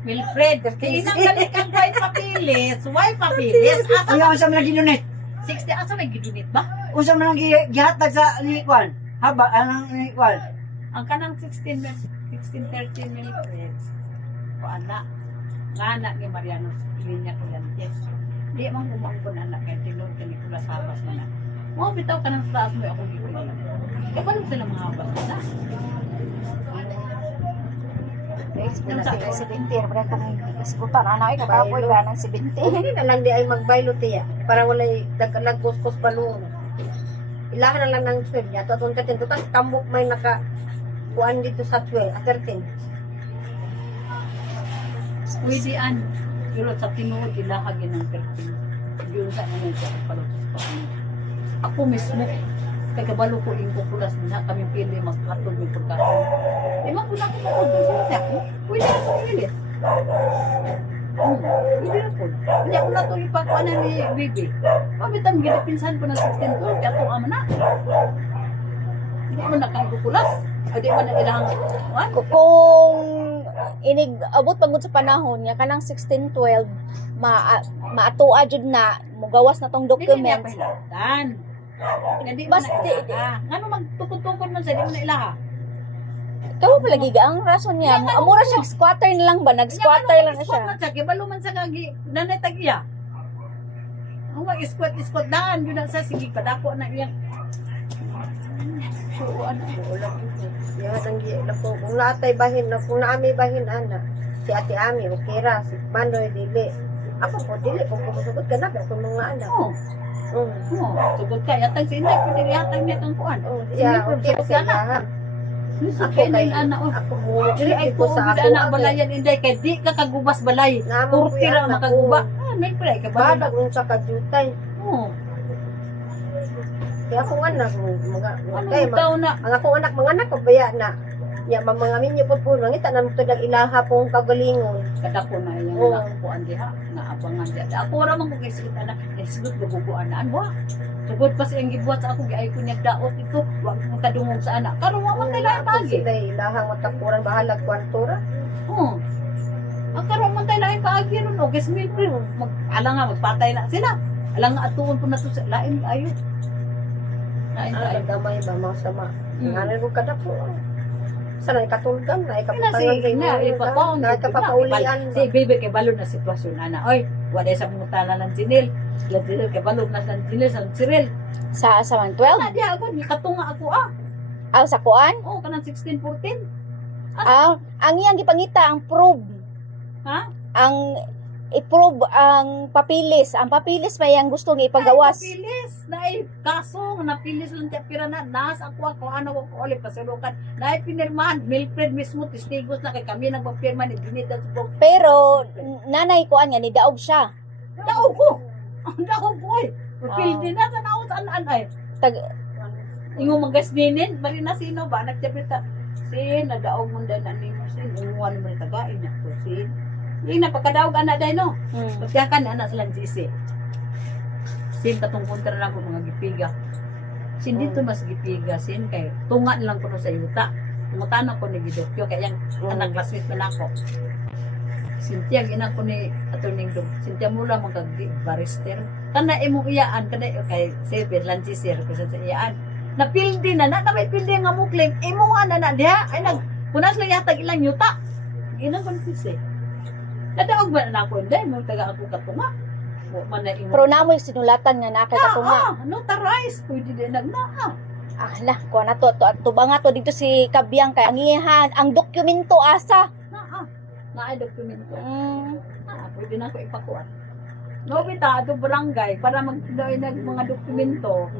Wilfred, kinang kalikan kay papilis, why papilis? Ang Asa asa man ginunit. 60 asa may gidunit ba? Usa man ang gihatag sa nikwan. Haba anang nikwan. Ang kanang 16 13 minutes. O anak. Nga anak ni Mariano Linya Colantes. Di man kumangkon anak kay tinod kay Nicolas Habas na. Mo bitaw ka ng taas mo ako dito. Kaya paano sila mga habas na? Yung sa 70, wala kang iskutan. Ano ay kakapoy ka ng 70. Hindi na lang di ay magbaylo tiya. Para walay nagkuskos balon. Ilahan na lang ng 12 niya. Tutun 13. Tutas kambok may naka kuan dito sa 12. 13. Pwede an. Pero sa tinuod ilahagin ng 13. Yun sa ano sa palutos pa kami. Ako mismo, kay kabalo ko yung kukulas na kami pili magkatog yung pagkain. Di ba kung ako doon sa ako, pwede na ko ilis. Pwede na po. Hindi ako na ito ipakuanan ni Bibi. Pabitan, ginapinsan ko ng 16 12, kaya itong ama na. Hindi mo na kang kukulas. Hindi mo na ilang Kung inig abot pagod sa panahon niya kanang 16 12 maatua jud na mugawas na tong Hindi niya document. pahilatan. Hindi mo Basta- na ilaha. Ano magtukod-tukod man sa hindi mo na ilaha? Kamu palagi ang rason niya. Amura siya squatter na lang ba? Nag-squatter lang na siya. Kibalo man sa kagi, nanay tag-iya. Ang mag-squat daan, yun ang sa sige, kadako na iya. So, ano, ulam ito. Yan ang gila ko. Kung naatay bahin na, kung naami bahin ana, si Ate Ami, okay ra, si Mandoy, dili. Ako po, dili. Kung kumusugod ka na, kung mga anak. Oo, sugod ka, yatag sa inday, pwede yatag niya kang kuan. Siya, okay po siya. Sa Ako kainin, kay, ana, oh. ako mo, Dili ay ko ko sa sa ako. anak balayan inday, kay di ka kagubas balay. Naman po Turti yan, ra makaguba. ako. May pala, kabalo. Badag mo sa kajutay. Oo, Kaya akong anak, mga, ano kay, mo tao na? ang akong anak, mga anak, pabaya na. Ya, mga minyo po po, nangita na mo ito ng ilaha pong kagalingon. Kadako na yung Oo. nakukuan diha, naabangan diha. Ako ra man kung isip ana, isip guguguan na ano. Sugod pa siyang gibuhat sa ako giay ko niya daot ito, wag mo kadungog sa anak. Karon wa man tayo pagi. Sila ilahang matapuran, bahalag kwartura. Oo. Ang karon man tayo lain paagi ron o gas milk ron. Alang nga magpatay na sila. Alang nga atuon po na to sa lain ayo. Lain Ang ayo. gamay ba, mga sama. Mm. Ngayon ko kada po. Sana ikatulgan na, Kasi ikapapangan sa inyo. ipapaon Na ikapapaulian. si baby kay balon na sitwasyon ana. Oy, wala sa mutana ng sinil. Sila sinil kay balon na sa sinil sa Cyril. Sa man 12? Wala di ako, katunga ako Aw sa kuan? Oo, kanang 16, 14. Ang iyang gipangita ang prove. Ha? Ang i-prove ang papilis. Ang papilis may ang gusto nga ipagawas. Ay, napilis. Naay kaso, napilis lang tiya pira na. Nas ako, ano ko ulit pasilukan. Naay pinirmahan. Milfred mismo, testigos na kay kami nagpapirma ni Dinita sa bog. Pero nanay kuan nga ni daog siya. Daog ko. Ang daog ko eh. Pildi na sa naon saan ay. Tag Ingo magasninin, bari na sino ba? Nagtapita. Sin, nadaog mo dahil na nimo sin. Inguan mo rin tagain niya. Sin. Yung napakadaog anak dahil no. Pagkakan na anak silang sisi. Sin katong kontra lang ko mga gipiga. Sin dito mas gipiga sin kay tunga lang ko no sa yuta. Mutana ko ni gidokyo kay yang anak classmate man ako. Sintiya ginang ko ni attorney dog. Sintiya mula magkag barrister. Kana imong iyaan kana kay Sir Lancy Sir ko sa iyaan. Napildi na may pildi nga mo claim imo nga na diha ay nag punas lang yatag ilang yuta. Ginang konfuse. Nadaog ba na ako hindi mo taga ako katunga. Mo man na imo. pero namoy sinulatan nga nakakatunga. Notarize pwede din nagnaa. Lah, kuha na to ba nga to dito si Kabyang kay ang iyahan, ang dokumento asa. Naay dokumento. Mm. Pwede na ko ipakuan. No, bita, ato barangay, para magdoy ng mga dokumento.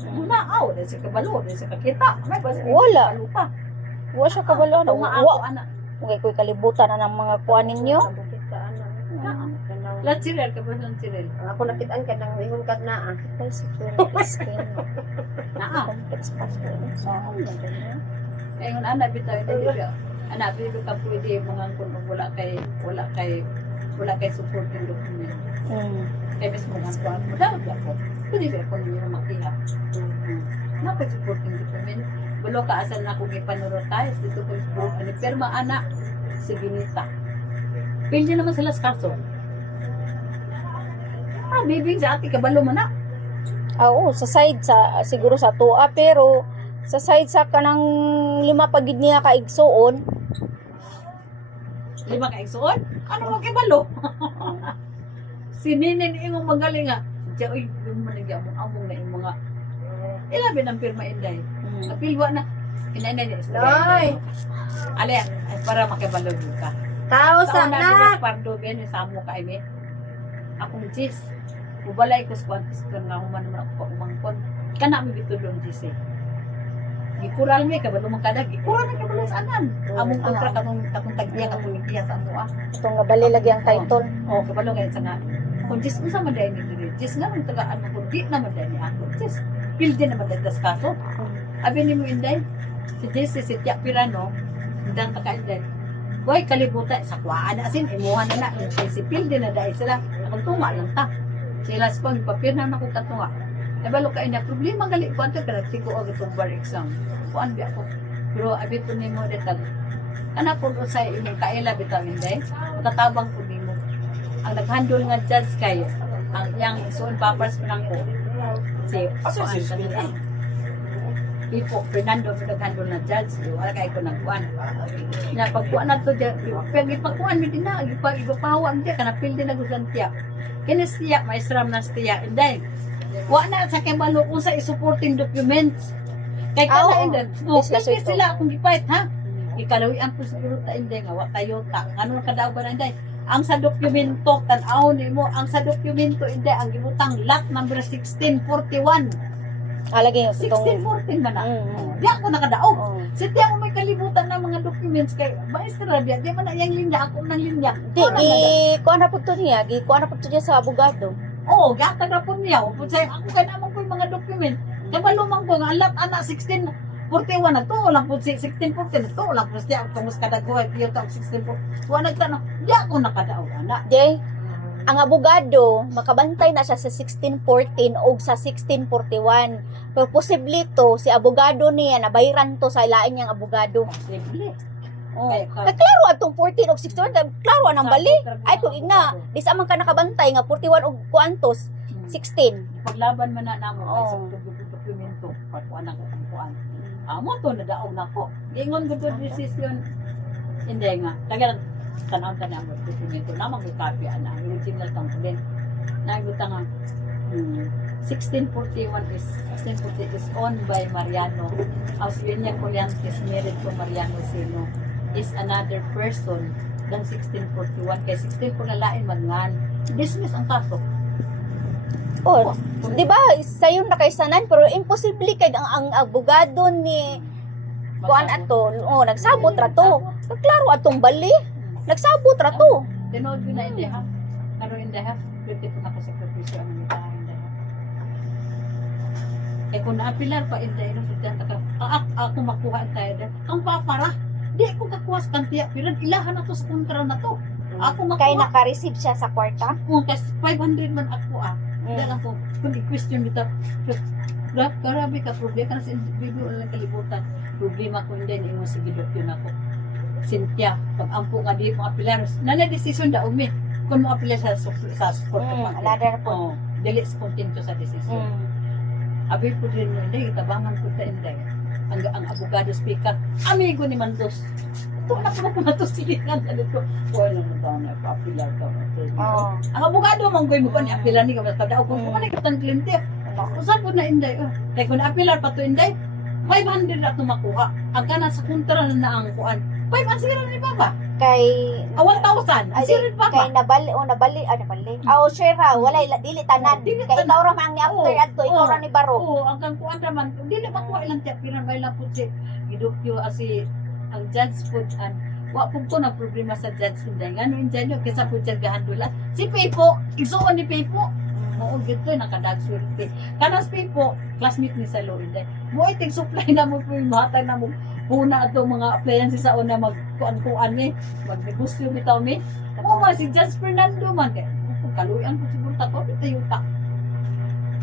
Naaw, din sa kabalo, din sa kakita. May basta Wala. kalupa. Wa siya kabalo na. Tunga ako, Wa. anak. Okay, ko'y kalibutan na ng mga kuha ninyo. Lahat Cyril, kapag lang Cyril. Ako nakitaan ka nang ingon ka na. Ay, security screen. Naa. Complex password. Ngayon, anak, bitaw, hindi siya. Anak, bitaw ka pwede mga kung wala kay support yung dokumento. Kaya mismo nga ko ako, dapat ako. Pwede ba ako ninyo makiha? Napag-support yung dokumento. Bulo ka asal na akong ipanurotay. Dito ko yung ano, perma anak. Sige nita. Pildi naman sila sa kaso. Bibig sa ati, kabalo mo na. Oo, sa side sa siguro sa tuwa pero sa side sa kanang lima pagid niya ka igsuon. 5 ka igsuon? Ano mo kibalo? Sininin imong magaling nga. Diya oy, yung manigya mo among na yung mga ilabi ng pirma inday. Napilwa na. Inay niya. Nay. Ale, ay para makibalo ka. Tao sa Sa na na. dinas pardo ben sa mo ka imi. Akong jis. Ubalay ko sa kwantis ko nga human naman ako umangkon. Kana mi bitulong jis eh. Gikural mi kabalo man kada, gikural mi kabalo sa anan. Among kontra katong tagbiya katong ipiya sa amo ah. Itong nga bali lagi ang title. Oh, kabalo kay sa nga. Kung jis unsa man dai ni diri. Jis nga man tagaan mo kun di na man dai ni ako. Jis. Pilde na man dai das kaso. Abi ni mo inday. Si Jis si Tiya Pirano, ndang taka inday. Boy kalibutan sa kuan asin imuha na na si pilde na dai sila. Akong tunga lang ta. Sila sa pang papir na ako katunga. Nabalo ka ina problema gali ko anto kada tiko og itong bar exam. Kuan bi ako. Pero abi to nimo detag. Kana po sa imong kaila bitaw inday. Makatabang po nimo. Ang naghandle nga judge kay ang yang isuon papers pa lang ko. Si kuan sa nila. Ipo Fernando naghandle na judge. Wala kay ko nagkuan. Na pagkuan nato pag ipagkuan mi din na ipagpawag di kana pilde na gusan tiya. Kini siya maestram na siya inday. Wa na sa kebalo kung sa supporting documents. Kay Oo. kana inday. Yes, yes, Yes, ito. sila kung gipait ha. Ikalawian po siguro ta inday nga wa tayo ta. Ano kadaog ba inday? Ang sa dokumento tan-aw nimo ang sa dokumento inday ang gibutang lot number 1641. Lagi itong 1614 man na. Mm. Di ako nakadaog. oh. Si Tiya mo may kalibutan ng mga documents kay maestra biya. Di man na yung linya ako ng linya. Di kuan na pud to niya, gi kuan na pud to niya sa abogado. Oo, gatag na po niya. Upod sa'yo, ako kaya naman ko yung mga document. Kabalumang ko nga, alat, anak, 1641, nagtuo lang po si 1640, nagtuo lang po siya, tumus kadaghoy, piyo taong 1640. Huwag nagtanong, di ako nakadaog, anak. Di ang abogado makabantay na siya sa 1614 o sa 1641. Pero posible to si abogado niya nabayran to sa ilain niyang abogado. Simple. Oh. Ay, Nagklaro atong 14 o 61, klaro anang bali. Ay kung ina, di sa man ka nakabantay nga 41 og kuantos, 16. Paglaban man na namo, ay Oo. sa dokumento, patuan na kung kuan. Amo to, nadaog na ko. Ingon ko to decision, hindi nga. Tagal, tanaw-tanaw mo, dokumento, namang may copy, ang original tang din. Naguta nga, 1641 is owned by Mariano. Australia Colliantes married to Mariano Sino is another person than 1641. Kaya 16 na lain magngan. Dismiss ang kaso. Oh, di ba sayo na kay sanan pero imposible kay ang abogado ni kuan ato, nagsabot ra to. Klaro atong bali. Nagsabot ra to. Tinood ko na hindi ha. Pero hindi ha. Pwede ko nakasakripisyo ang mga hindi ha. Eh kung naapilar pa hindi, ako makuha tayo dyan. Ang papara, di ako kakuha sa kantiya. Pero ilahan na to sa kontra na to. Ako Kay makuha. naka-receive siya sa kwarta. Kung kas 500 man ako Dahil ako, kung i-question bitaw, grabe ka, problema ka na sa individual lang kalibutan. Problema ko hindi, hindi mo sige dokyon ako. Cynthia, pag ampo nga di mo apilar, nana decision da umi. Kung mo apilar sa support Another po. dili sa kontento sa decision. Abi po din mo, hindi, itabangan ko ta hindi. Ang abogado speaker, amigo ni Mandos. Ito na ko na to silingan sa dito. Wala naman daw na apilar ka. Oh. Ang abogado mong goy mo ko ni apilar ni ka tadaw kung man ka tang kliyente. Usa po na inday. Kay kun apilar pa to inday, 500 na to makuha. Ang kana sa kontra na ang kuan. 500 ni baba. Kay 1,000. Ay, Zero baba. kay nabali. Share ha, wala dili tanan. Dili Kay tanan. ikaw ra man ni after Oo, adto, ikaw oo. ra ni baro. Oo, ang kang kuan raman, dili makuha ilang tiya piran may lang pud si gidukyo asi ang judge pud an wa pud ko na problema sa judge inday. Ngano inday kaysa pud siya gahandula. Si Pepo, igsuon ni Pepo. Oo, gito nakadag swerte. Kanas Pepo, classmate ni sa law inday. Mo itig supply na mo pud matay na mo puna ato mga appliances sa una magkuan-kuan ni, magnegosyo bitaw mi. Oo nga si Judge Fernando man kay kaluyan ko siguro tato tayo ta.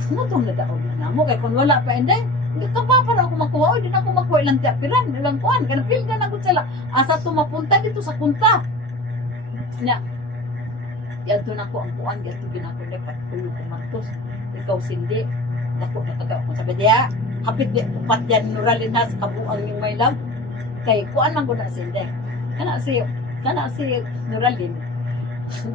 Ano itong nadaog na namo? Kaya kung wala pa inday, hindi ka pa para ako makuha. O, di na ako makuha ilang tiyapiran, ilang kuhan. Kaya napil na nagod sila. Asa ito mapunta dito sa kunta. Nya, yan doon ako ang kuhan. Yan doon ginako na patulog kumantos. Ikaw sindi. Dako na taga ko sabi diya. Hapit di upat yan nuralin na sa kabuang yung my love. Kay kuan man ko na sinde. Kana si nuralin.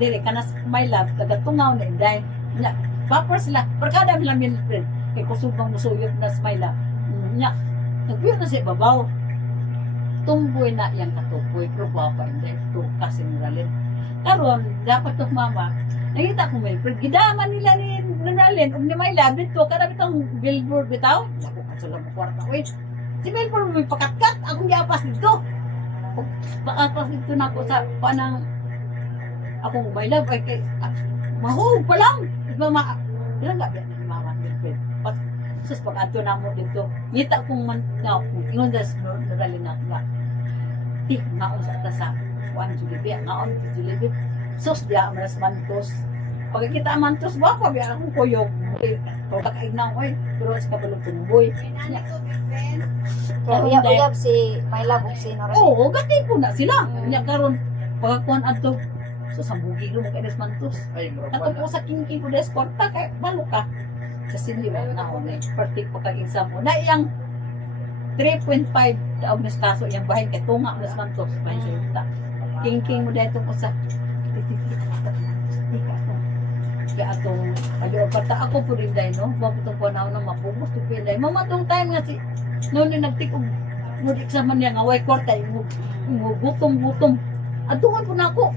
Dili kana sa my love taga tungaw na inday. Nya bapor sila. Perkada lang min friend. Kay kusubang musuyot na sa my love. Nya nagbiyo na siya babaw. Tumboy na yang katuboy pero guwapa hindi to kasi nuralin. Karon dapat to mama. Nakita ko may gidaman nila ni nuralin ug ni my love dito kada bitong billboard bitaw. Ako ka sila mo kwarta wait. Si billboard may pakatkat akong giapas dito. Paapas dito na ako sa panang akong my love ay kay mahug pa lang. Mama, ilang gabi ni mama billboard. Sus pag ato na mo dito, ngita kong man na ingon das nuralin na nga. Tik naon sa tasa, kuan julibi, naon julibi. Sus dia maras mantos. Pag kita mantos ba pa biya akong kuyog. Pero kakaignaw oy, pero sa kabalog tumboy. Kaya uyab-uyab si my love ug si Noralin. Oo, gati po na sila. Nya karon pagkuan adto so sambugi ro mo kay des mantos. Ato po sa kingking ko des korta kay balo ka. Kasi di ba na onay partik pa kag exam mo na iyang 3.5 taon na kaso iyang bahin kay tunga na mantos pa siya. King mo dito ko sa kaya atong ayo pata ako po rin dai no mabutong po na mapugos to pinday mama tong time nga si noon ni nagtik og mudik sa man nga way kwarta mo gutom atuhan po na ako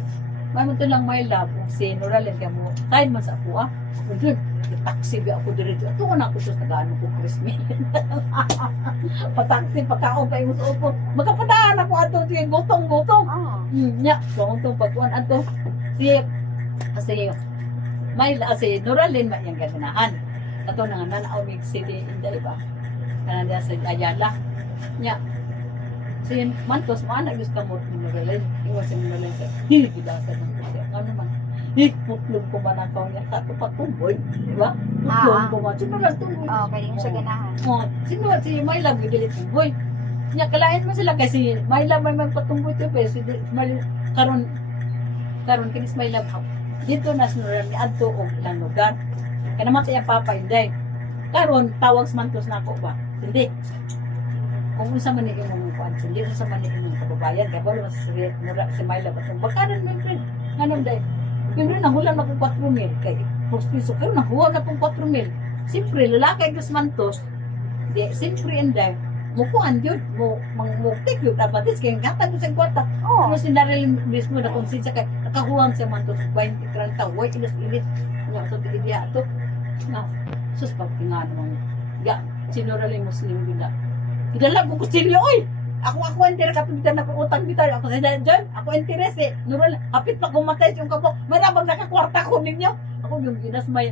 may mo lang may love si Noralin kay mo time man sa ako Good. Taxi ba ako dito. Ito ko na ako sa tagaano ko Christmas. Pataxi pagkaon pa yung upo. Magkapadaan ako ato yung gutong-gutong. Nya, gutong pagkuan ato. Si Noralin ma yang ganahan. Ato nga nanaaw mig city inday ba. Kananda sa Ayala. Nya. Si Mantos man nagis kamot ni Noralin. Iwas si Noralin sa higidasan ng siya. Ano man. Putlong ko man ang niya sa pagtumboy, di ba? Putlong ko man. Sino lang tumboy? Oo, pwede mo siya ganahan. Sino si Myla bigili tumboy? Nya kalain mo sila kasi Myla may magpatumboy to pero si karon kinis Myla dito na sinuran ni adto og ilang lugar. Kaya naman siya papa inday. Karon tawag mantos na ako ba? Hindi. Kung unsa man ni imong kuan, hindi unsa man ni imong kababayan kay balo si Myla batong bakaran my friend. Nganong day? Pero nahulan na po 4,000 kay prostiso pero nahuwa na po 4,000. Siyempre lalaki dos mantos. Di siyempre inday mukuan jud mo take yun dapat kay gatag sa kwarta. Pero si Daryl mismo na konsensya kay nakahuwang sa mantos 20 30 way ilis nga to dia to. Na sus pag tingnan mo. Ya sinurali Muslim gila. Idala ko kusilyo oy. Ako interes kapit na ko utang bitar ako sa diyan. Ako interes Nural kapit pa kumatay yung kapo. May rabang nakakwarta ko ninyo. Ako yung ginas may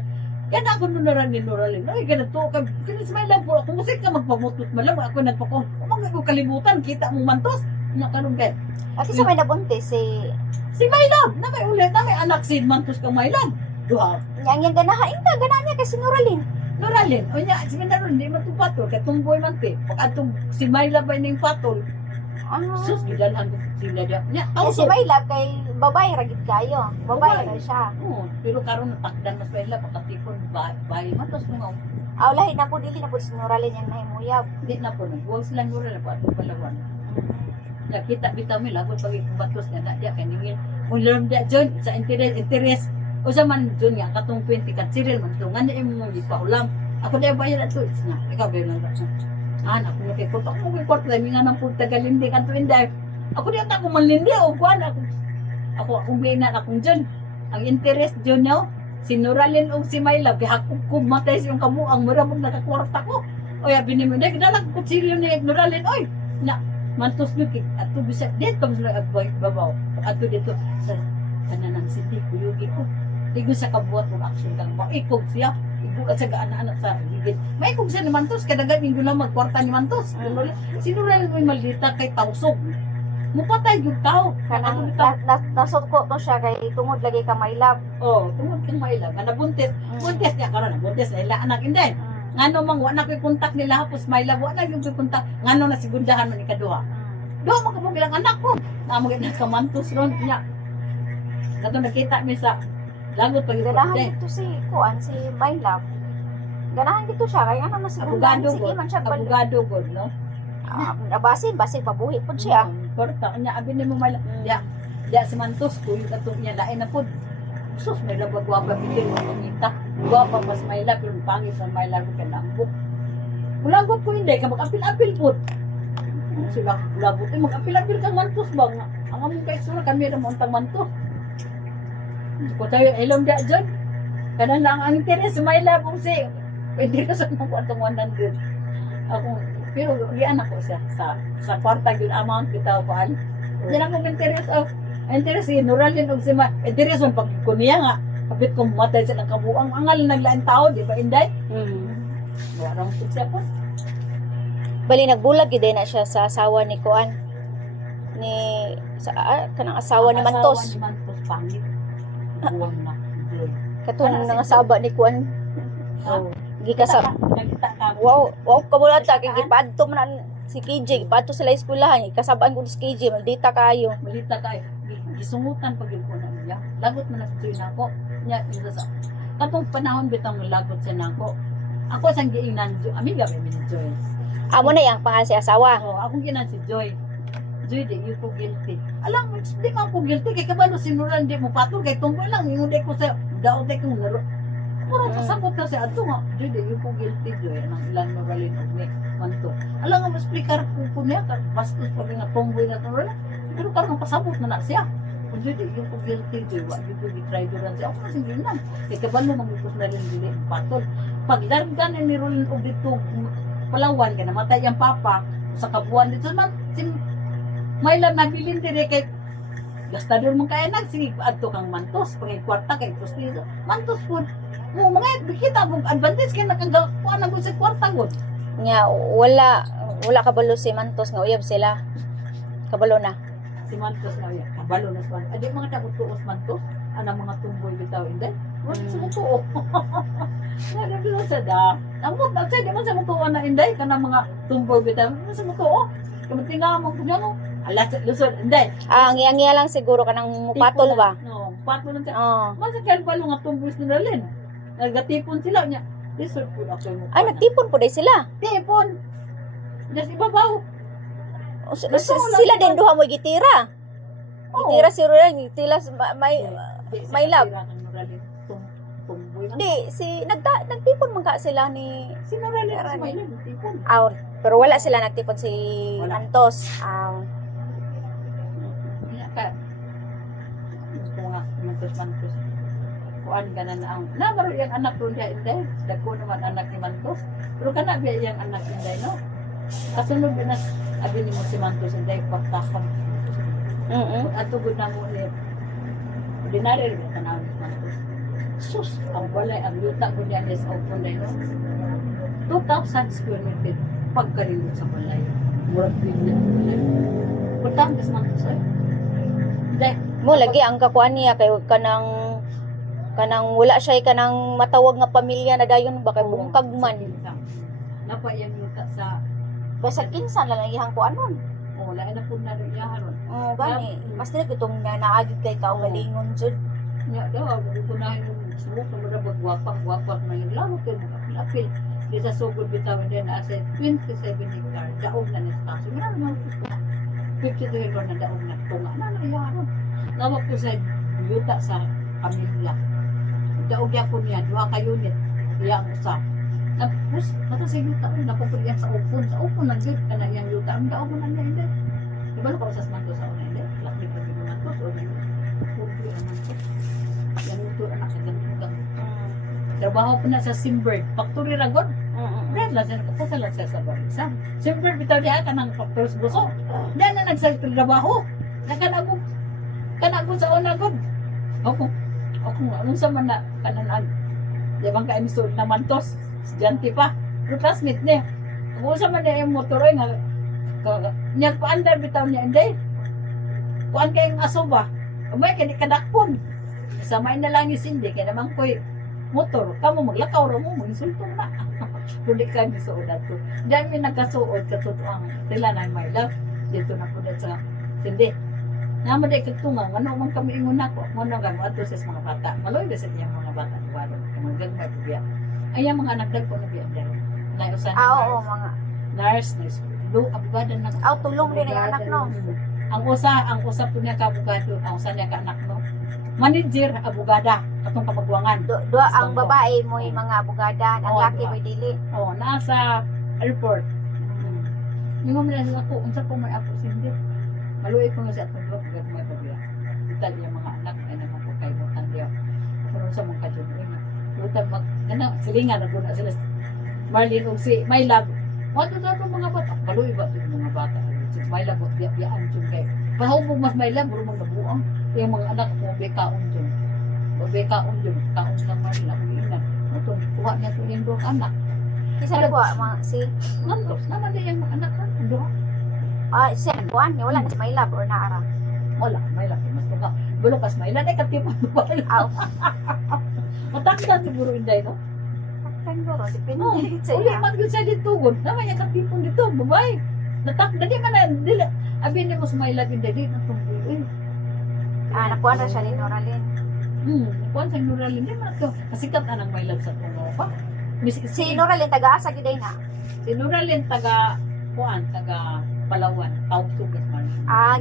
yan ako nunaran ni Noralin. Ay ganito ka kinis may lang po. Ako musik ka magpamutot malam ako nagpako. Umang ko kalibutan kita mo mantos. Nya karon kay. At isa may nabuntis si Mylam na may ulit na may anak si mantos ka Mylam. Duha. yang ganahan inta ganahan niya kay si Noralin. Noralin, o niya, si Minaron, di man itong patol, kaya tumboy man te. Pag atong si Myla ba yung patol, sus, gidan ang sila diya. Niya, Si my love kay babae ragit kayo. Babae ra siya. Oo, pero karon natakdan mas Myla, pagkatipon, bahay man, tapos mga, Lahi na po dili na po si Noralin yang nahimuyab. di na po, nagbuwag silang Noralin, pa atong palawan. Nakita bitaw mi lagot pag ikubatos nga na diya, kaningin. Kung laro diya dyan, sa interes, o sa man dyan nga, katong 20 kat Cyril man, tungan niya mo ipaulam. Ako diya bayad ato, nga, ikaw ba yun lang. Ako nakikot, ako makikot, dami nga ng pulta galindi, kanto inday. Ako diya ako manlindi, o kuhan, akong binan, akong dyan. Ang interest dyan niya, si Noralin o si Myla, kaya ako matay siyang kamuang, marabog nakakwarta ko. O ya, binimunday, kinalag ko silyo ni Noralin, oy, na, mantos nyo, ato bisa, dito sila babaw, ato dito, sa kananang sindi, kuyugi ko. Tigo sa kabuat ng action kang maikog siya, igulat sa gaan-anak sa higit. Maikog siya ni Mantos, kadagan yung lang magkwarta ni Mantos. Sinuralin mo yung malita kay Tausog. Mupatay yung tao. Kanang nasot ko to siya kay tungod lagi ka my love. Tungod kang Myla, nga nabuntis. Buntis niya, karon nabuntis na ila anak, hindi. Ngano mang wala ko'y kontak nila hapos Myla, wala yung ko'y kontak. Ngano na sigundahan mo ni kaduha. Doon magkapagilang anak ko. Namagin na ka Mantos ron niya. Kato nakita mi sa lagot pag Ganahan ito si Kuan, si my love. Ganahan dito siya kay ano mas Abogado sige gud. man siya balo. Abogado gud, no? Basin pabuhi pud siya. Korta nya abi ni mo mal. Mm. Ya si Mantos ko yung atong niya lain na pod. Sus may labag gwapa bitin mo pangita. Gwapa pas may lab yung pangit sa may lab ka lambok. Mulagot ko hindi ka mag-apil-apil pod. Sila labot mag-apil-apil kang Mantos ba nga. Ang among kay sura kami ra mo untang Mantos. Ko tayo ilong da dyan. Kanan lang ang interes sa may lab kung si pwede ka sa mga atong 100. Ako pero diyan ako siya sa kwarta gyud amount bitaw paan. Yan ang interes of interes si Nuralin og si interes on pag kunya nga kapit kung matay sa kabuang angal naglain tao di ba inday? Wala mo siya po. Bali nagbulag gid na siya sa asawa ni Kuan ni kanang asawa ni Mantos. Ni Mantos pangit. Buwang na. Katong nangasaba ni Kuan. Oh, Gikasab. nakita ka. Wow kabulata kay gipadto man si KJ, gipadto sila eskwelahan, ikasabaan ko si KJ, maldita kayo. Malita kay gisungutan pag ko na niya. Lagot man na sa tuyo nako. Nya isa sa katong panahon bitang lagot sa nako. Ako sang giingnan amiga may min Joy. Amo na yang pangalan si asawa. Oh, akong ginan si Joy. Joy di you ko guilty. Alam mo di man ko guilty kay kabalo sinuran di mo patol kay tungkol lang yung di ko sa daot kay kung laro. Puro pasabot na si adto nga. Joy di you ko guilty Joy nang ilang Nuralin og ni Manto. Alam nga mo explicar ko niya ka bastos pag nga tomboy na to wala. Pero karon pasabot na siya. Kung Joy di you ko guilty Joy wa you ko gitry duran siya. Ako na sing ginan. Kay kabalo mangupos na rin dili patol. Pag largan ni Rolin og dito Palawan ka namatay ang papa sa kabuan dito man may lang nabilin dire kay gastador man kaya sige adto kang Mantos pangay kwarta kay pustiso Mantos pud mo mga bikita mo advantage kay nakagawa na gud sa kwarta gud Nga wala kabalo si Mantos nga uyab sila. Kabalo na. si Mantos na yan kabalo na sa adi mga tagutuos Mantos ana mga tumboy bitaw inday wala sa mutuo wala dito sa da namot na di man sa mutuo na inday kana mga tumboy bitaw wala sa mutuo kamatinga mo kunyo no alas lusod inday Ang iya lang siguro kanang mupatol ba? no patol lang siya Oh. masa kaya palo nga tumboy sila rin nagatipon sila niya lisod po ako mo Ay nagtipon po day sila. tipon just ibabaw Sila din duha mo gitira. Gitira si Roland, gitira may love. tumboy na Di si nagtipon man ka sila ni sinarali sa may lang tipon Aw, pero wala sila nagtipon si Wala. Mantos. Aw. niya ka ito nga mantos kuan ganan ang namaro yung anak ron niya inday dagko naman anak ni Mantos pero kana biya yung anak inday no kasunod din na abi ni mo si Mantos inday pagtakon ato gud na mo ni ordinary rin tanawin ni Mantos sus ang balay ang yuta ko niya is open day no 2,000 square meter pagkalimot sa balay murag bigla putang des Mantos ay inday Mo lagi ang kakuan niya kay kanang wala siya kanang matawag nga pamilya na dayon ba kay bungkag man. Napa yang yuta sa Basta kinsan lang ang ihang kuanon. wala na po na rin yaharon. Oh, gani. Mas dili kitong naagid kay kaugalingon jud. Nya daw ko na yung sumo ko na bagwapa na yung laro ko apil. Di sa sugod bitaw din as 27 hectare daog na ni sa kaso. Meron naman ko 52 hectare na daog na tunga na yaharon. Nawa ko sa yuta sa pamilya. Daog ya po niya duha ka unit. Iya ang usa. Tapos, mata sa yuta, napupulian sa upon lang yun, kana yung yuta, ang daog mo lang na hindi. Diba na pa sa Mantos sa una hindi? Lakli pa yung Mantos, o yung pupuli ang Mantos. Yan yung tura na sa ganun. Trabaho po na sa Simbird, factory ragon. Dahil lang siya, nakapasa lang siya sa barisan. Simbird, bitaw niya ka ng factories buso. Dahil na nagsatrabaho. Kanagod sa una god. Ako nga, sa man na, kanan, di bang ka emisod na Mantos, estudyante pa. Pero classmate niya. Kung sa man na yung motor nga, niya paandar bitaw niya, hindi. Kuan kayong aso ba? Umay, kaya kadakpon. Samay na lang yung sindi, kaya naman ko'y motor. Kamu maglakaw ro mo, mag-insulto na. Kundi ka ni suod ato. Diyan may nagkasuod, katotoang sila na may love. Dito na po sa sindi. Naman day katunga, ano man kami ingon ako, ano gan ato sa mga bata. Maloy ba sa mga bata, walo, mga gagmay po biya. Ay, ang mga anak ko na biyan dahil. Na usan Oo, mga. nurse, abogada na. Tulong din ang anak, no? Ang usa po niya ka-abogado, ang usa niya ka-anak, no? Manager, abogada, atong kapagwangan. Dua ang babae mo yung mga abogadan, ang Oo, laki dua. mo dili. Oh, nasa airport. Yung mga nila ako, unsa po may ako sindi. Maluoy ko nga sa atong blog, pagkat may pagla. Ital yung mga anak, ay naman ko kayo mo tandiyo. Kung sa mga kadyong ina. Lutag mag, silingan, naguna sila. Marlene og si My Love. Wato na itong mga bata. Maluoy ba itong mga bata? Si My Love, at biyaan dyan kayo. Pahubog mas My Love, buro magnabuang. Yung mga anak mo, bekaon dyan. Bekaon dyan. Kaon lang Marlene, ako ina. Ito, kuha niya ito yung doon anak. Kisa na kuha, mga si, Nandos, naman din yung mga anak ha. Doon. siya kuhan, wala na si my love or naara. Wala, may laki. Mas tuka. Bulukas, may lanay katipan mo ba? Aw, Matakdan siguro inday, no? kanggoro, depende No, sa uli iya. man yun sa dito. Naman yung katipon dito, babay. Natakdan, di man na, dili. Abin niya mo sa may lagi, di na itong Nakuha na siya ni Noralyn. kuwan sa Nuralin, di man ito. Kasikat anang may love sa tungo pa. Si Noralyn, taga-asa giday na. Si Nuralin, taga, kuwan, taga Palawan, Taugsugas man.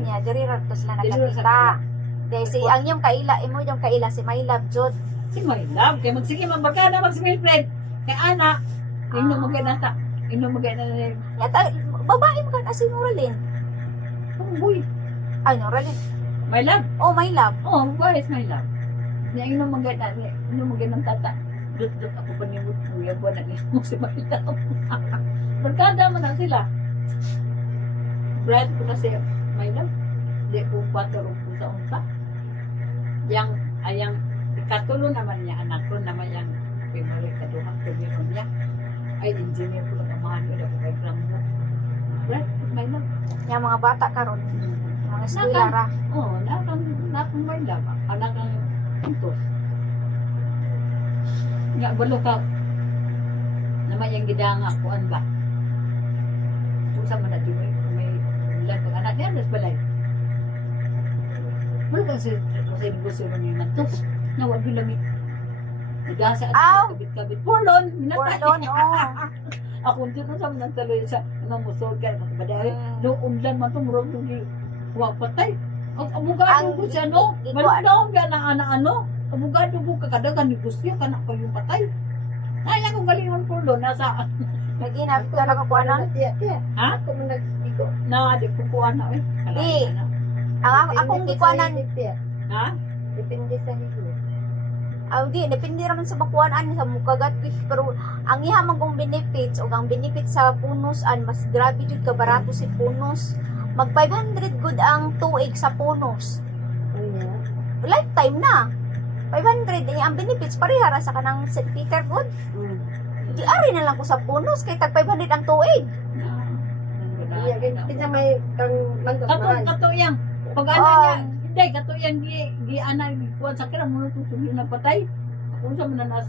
Niya, diri ra to sila Diri ra sa nakakita. Dahil si, ang yung kaila, imo yung kaila, si my love, Jod. Si my love, kaya magsige, magbarkada, mag-Wilfred. Kay Ana, ino maganda, ino maganda na Yata, babae mo ka na si Noralyn. boy. Noralyn. My love. Oh, my love. Oh, where is my love? Niya ino maganda, ino maganda ng tata. Dut ako pa niya mo yung buwan na mo si my love. Barkada mo na sila. Brad ko na si my love. Di ko patulong ko sa unta. Yang ayang ikatulo naman niya anak ko naman yang primary kaduha ko niya. Ay engineer ko lang amahan ko ako kay Rambo. Brad, my love. Yung mga bata karon, mga eskwela ra. Oh, nakang my love. Anak ang puntos. Nga balo ka naman yung gidanga kuan ba? Usa man na di may ilan pag anak niya nas balay. Wala ka si gusto ni nantos. Nawa bilami. Nagasa Aw! at kabit-kabit. Porlon, Porlon, oh. Ako dito sa mga taloy sa musod ka badari. No undan man to murag tugi. Wa patay. Ang abogado ko siya no. Di- di- Maldaw ka na ano. Abogado ko kakadagan ni Gusyo kana ko yung patay. Kaya ko galingon Porlon nasa Lagi na, ito na kakuanan. ha? Ako mo nagbigo. Na di ko kuan na eh. Di. Kalahin na. Akong gikuanan, Ha? Depende sa higo. di, depende naman sa makuanan sa mukagat. Pero ang iha magong benefits o ang benefits sa punos mas grabe jud ka barato si punos. Mag 500 good ang tuig sa punos. Lifetime na. 500 din ang benefits parehara sa kanang St. Peter good. Di ari na lang ko sa punos kay tag 500 ang tuig. Kita may kang mantos mahal. Kato yang pag ana niya hindi kato yang gi ana kuan sa kira mo to sumi na patay. Kung sa mananas.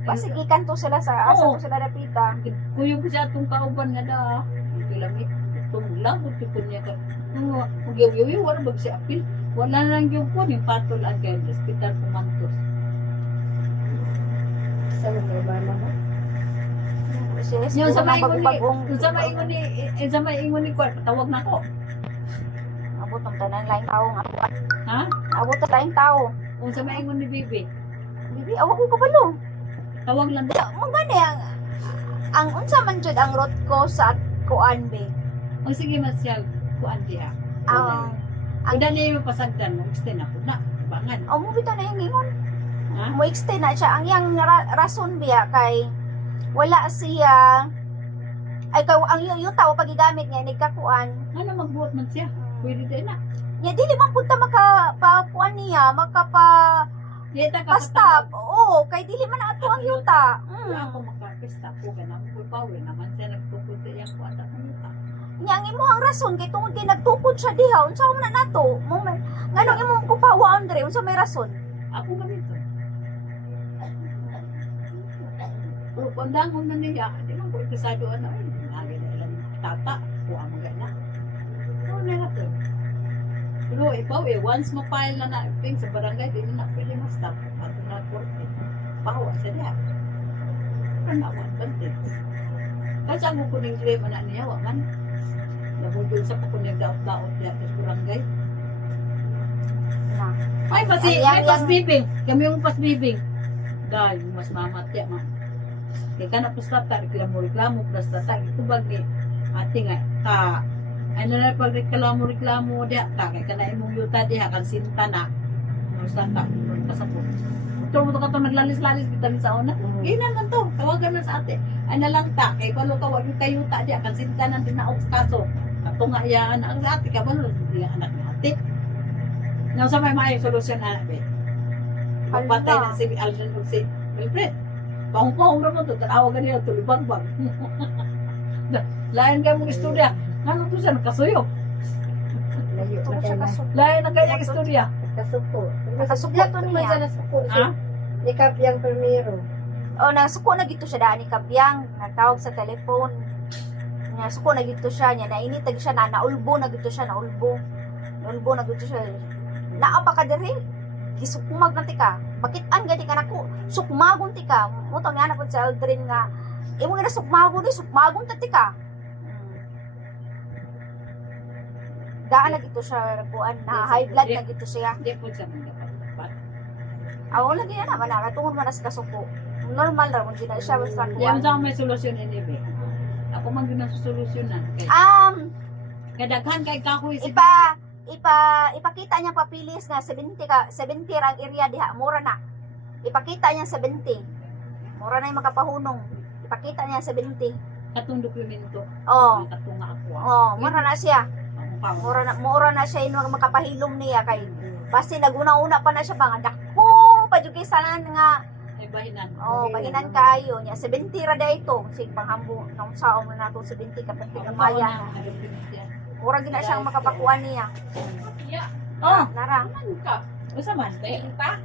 Pasigikan to sila sa asa Oo. to sila dapita. Kuyo ko sa atong kauban nga da. Kilami itong labot ko niya ka. Ugyo wala bag si apil. Wala lang yung po yung patol at kay hospital pumantos. Sa mga mo. Yung sa bagong maingon ni Kuan, patawag na ko. abot ang tanan lain tao nga Ha? abot ang lain tao. Kung sa maingon ni Bibi, Bibi, awa ko kabalo. tawag lang daw. Mo gani ang unsa man jud ang root ko sa kuan be. O sige masyal, Kuan diha. Ang Ang dani mo pasagdan mo, extend ako na. Bangan. mo bitaw na yung gingon. Ha? Mo extend na siya ang yang rason biya kay wala siya ay kay ang yung tao pagigamit niya nagkakuan. Ano magbuot man siya? Pwede din na. Nya dili man punta makapakuan niya, makapa Dita ka stop. Oo, kay dili man ato ang yuta. Wala ako makapista ko ganang ko pawe naman siya nagtukod sa iyang kuwata ng yuta. Nya ang imong rason kay tungod kay nagtukod siya diha, unsa man na nato? Mo nganong imong kupawa Andre, unsa may rason? Ako ganito. Pero pandangon na niya, di man ko ikasado ano, ay, nagin na ilang tata, kuha mo gana. Ano na nato? Pero ikaw once ma-file na na, sa barangay, di na pwede ma-stop. Ato na court, pahawa siya niya. mura na ako advantage. Kasi ako kuning claim na niya, wa man. Nabudol sa ko nagdaot-daot niya sa barangay. Na. Ay, kasi may pasbibing. Kami yung pasbibing. Dahil mas mamatya, man. Kaya ka na pustata, reklamo, pustata. Ito ba ni ate nga, ka, ano na pag reklamo diya, ta, kaya ka na imong yuta diya, kan sinta na. Pustata, kasapot. Ito mo ka ito naglalis-lalis kita sa una. Ginan man to, tawagan na sa ate. Ay na lang ta, kay palo ka, wag yung kayo ta diya, kan sinta na din na kaso. Kato nga yan, ang ate ka ba, hindi ang anak ni ate. Nga sa may maayong solusyon anak eh. Pagpatay na si Alden o si Wilfred. Pahong-pahong naman to, tanawagan niya, tulibagbag. Lain kayo mong istorya. Ano to siya, nakasuyo. Layo Ito na siya tayo. kaso. Lain na kanyang istorya. Kasuko. Nakasuko Nakasuko to naman niya. siya nasuko. Ha? Nikap yang primero. O, nasuko na gito siya daan ni Kabyang, natawag sa telepon. Nasuko na gito siya, niya nainitag siya, naulbo na gito siya, naulbo na gito siya. Naapa ka diri, gisukmag na tika, bakit ang gani ka nako, sukmagon tika, mutang nga na sa Aldrin nga, imo nga sukmagon ta tika. Daan na gito siya, buwan na, high blood na gito siya. Hindi po siya magkapat. Aw, lagi yan naman, nakatungod man na sa kasuko. Normal raw, kung di na siya basta Yan kuwan. sa may solusyon ini be. Ako man yun ang solusyonan. Kadaghan kay kahoy si Ipakita niya papilis nga 70 rang area diha, mura na. Ipakita niya 70. Mura na yung makapahunong. Ipakita niya 70. katong dokumento. Oh, Katong nga ako. mura na siya. Ang Mura na siya yung makapahilom niya kay basta naguna-una pa na siya ba nga dako pa jud kay sanan nga ay bahinan. bahinan kaayo niya 70 ra da ito sig panghambo nang saom na nato 70 ka pati maya. Mura gina siyang makapakuan niya. Oh, Nara. man ka. Usa man, ta.